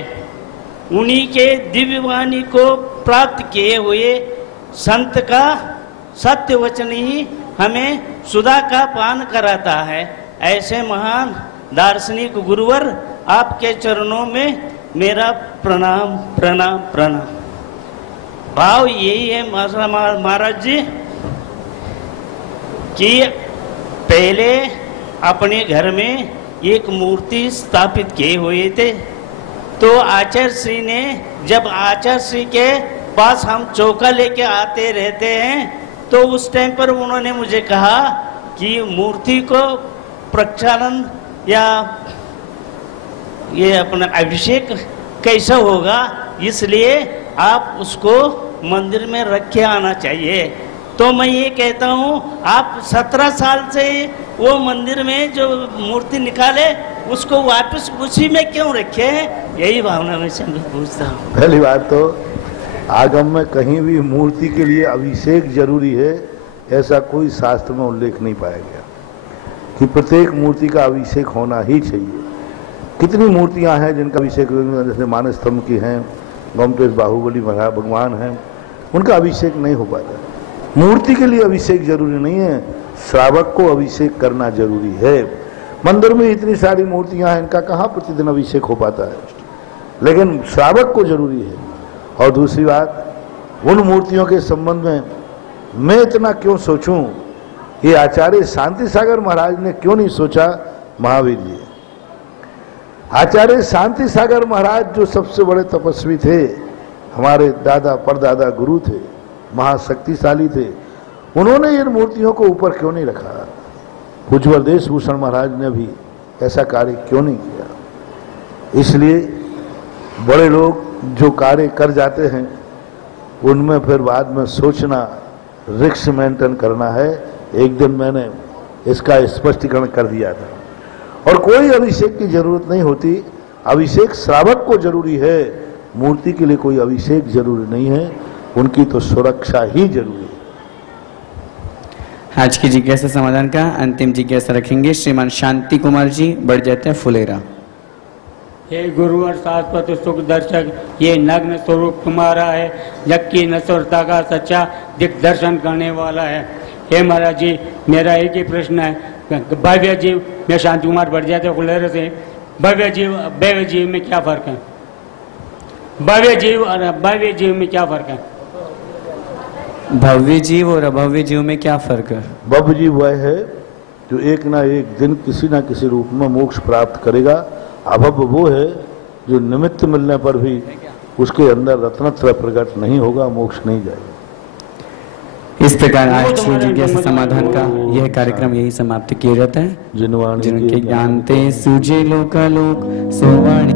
उन्हीं के दिव्य वाणी को प्राप्त किए हुए संत का सत्य वचन ही हमें सुधा का पान कराता है। ऐसे महान दार्शनिक गुरुवर आपके चरणों में मेरा प्रणाम प्रणाम प्रणाम। भाव यही है महाराज जी कि पहले अपने घर में एक मूर्ति स्थापित किए हुए थे, तो आचार्य श्री ने, जब आचार्य श्री के पास हम चौका लेके आते रहते हैं, तो उस टाइम पर उन्होंने मुझे कहा कि मूर्ति को प्रक्षालन या ये अपना अभिषेक कैसा होगा, इसलिए आप उसको मंदिर में रख के आना चाहिए। तो मैं ये कहता हूँ, आप 17 साल से वो मंदिर में जो मूर्ति निकाले उसको वापस उसी में क्यों रखे? यही भावना में से मैं पूछता हूँ। पहली बात तो आगम में कहीं भी मूर्ति के लिए अभिषेक जरूरी है ऐसा कोई शास्त्र में उल्लेख नहीं पाया गया कि प्रत्येक मूर्ति का अभिषेक होना ही चाहिए। कितनी मूर्तियां हैं जिनका अभिषेक, जैसे मानस स्तंभ की हैं, गोमतेश बाहुबली भगवान हैं, उनका अभिषेक नहीं हो पाता। मूर्ति के लिए अभिषेक जरूरी नहीं है, श्रावक को अभिषेक करना जरूरी है। मंदिर में इतनी सारी मूर्तियां हैं, इनका कहाँ प्रतिदिन अभिषेक हो पाता है, लेकिन श्रावक को जरूरी है। और दूसरी बात, उन मूर्तियों के संबंध में मैं इतना क्यों सोचूं, ये आचार्य शांति सागर महाराज ने क्यों नहीं सोचा? महावीर जी, आचार्य शांति सागर महाराज जो सबसे बड़े तपस्वी थे, हमारे दादा परदादा गुरु थे, महाशक्तिशाली थे, उन्होंने इन मूर्तियों को ऊपर क्यों नहीं रखा? पूज्य देश भूषण महाराज ने भी ऐसा कार्य क्यों नहीं किया? इसलिए बड़े लोग जो कार्य कर जाते हैं उनमें फिर बाद में सोचना, रिस्क मेंटेन करना है। एक दिन मैंने इसका स्पष्टीकरण कर दिया था। और कोई अभिषेक की जरूरत नहीं होती, अभिषेक श्रावक को जरूरी है, मूर्ति के लिए कोई अभिषेक जरूरी नहीं है, उनकी तो सुरक्षा ही जरूरी है। आज की जिज्ञासा समाधान का अंतिम जिज्ञासा रखेंगे श्रीमान शांति कुमार जी, बढ़ जाते हैं फुलेरा। हे गुरुवर शाश्वत सुख दर्शक, ये नग्न स्वरूप तुम्हारा है, जबकि नश्वरता का सच्चा दिग्दर्शन करने वाला है। हे महाराज जी, मेरा एक ही प्रश्न है, भव्य जीव, मैं शांति कुमार बढ़ जाते फुलेरा से, भव्य जीव में क्या फर्क है? भव्य जीव और अभव्य जीव में क्या फर्क है? भव्य जीव और अभव्य जीव में क्या फर्क है? भव्य जीव वह है जो एक ना एक दिन किसी ना किसी रूप में मोक्ष प्राप्त करेगा। अभव्य वो है जो निमित्त मिलने पर भी उसके अंदर रत्नत्रय प्रकट नहीं होगा, मोक्ष नहीं जाएगा। इस प्रकार आज की जिज्ञासा समाधान का यह कार्यक्रम यही समाप्त किया जाता है। जिनके ज्ञानते सूझे लोकालोक, सोवाणी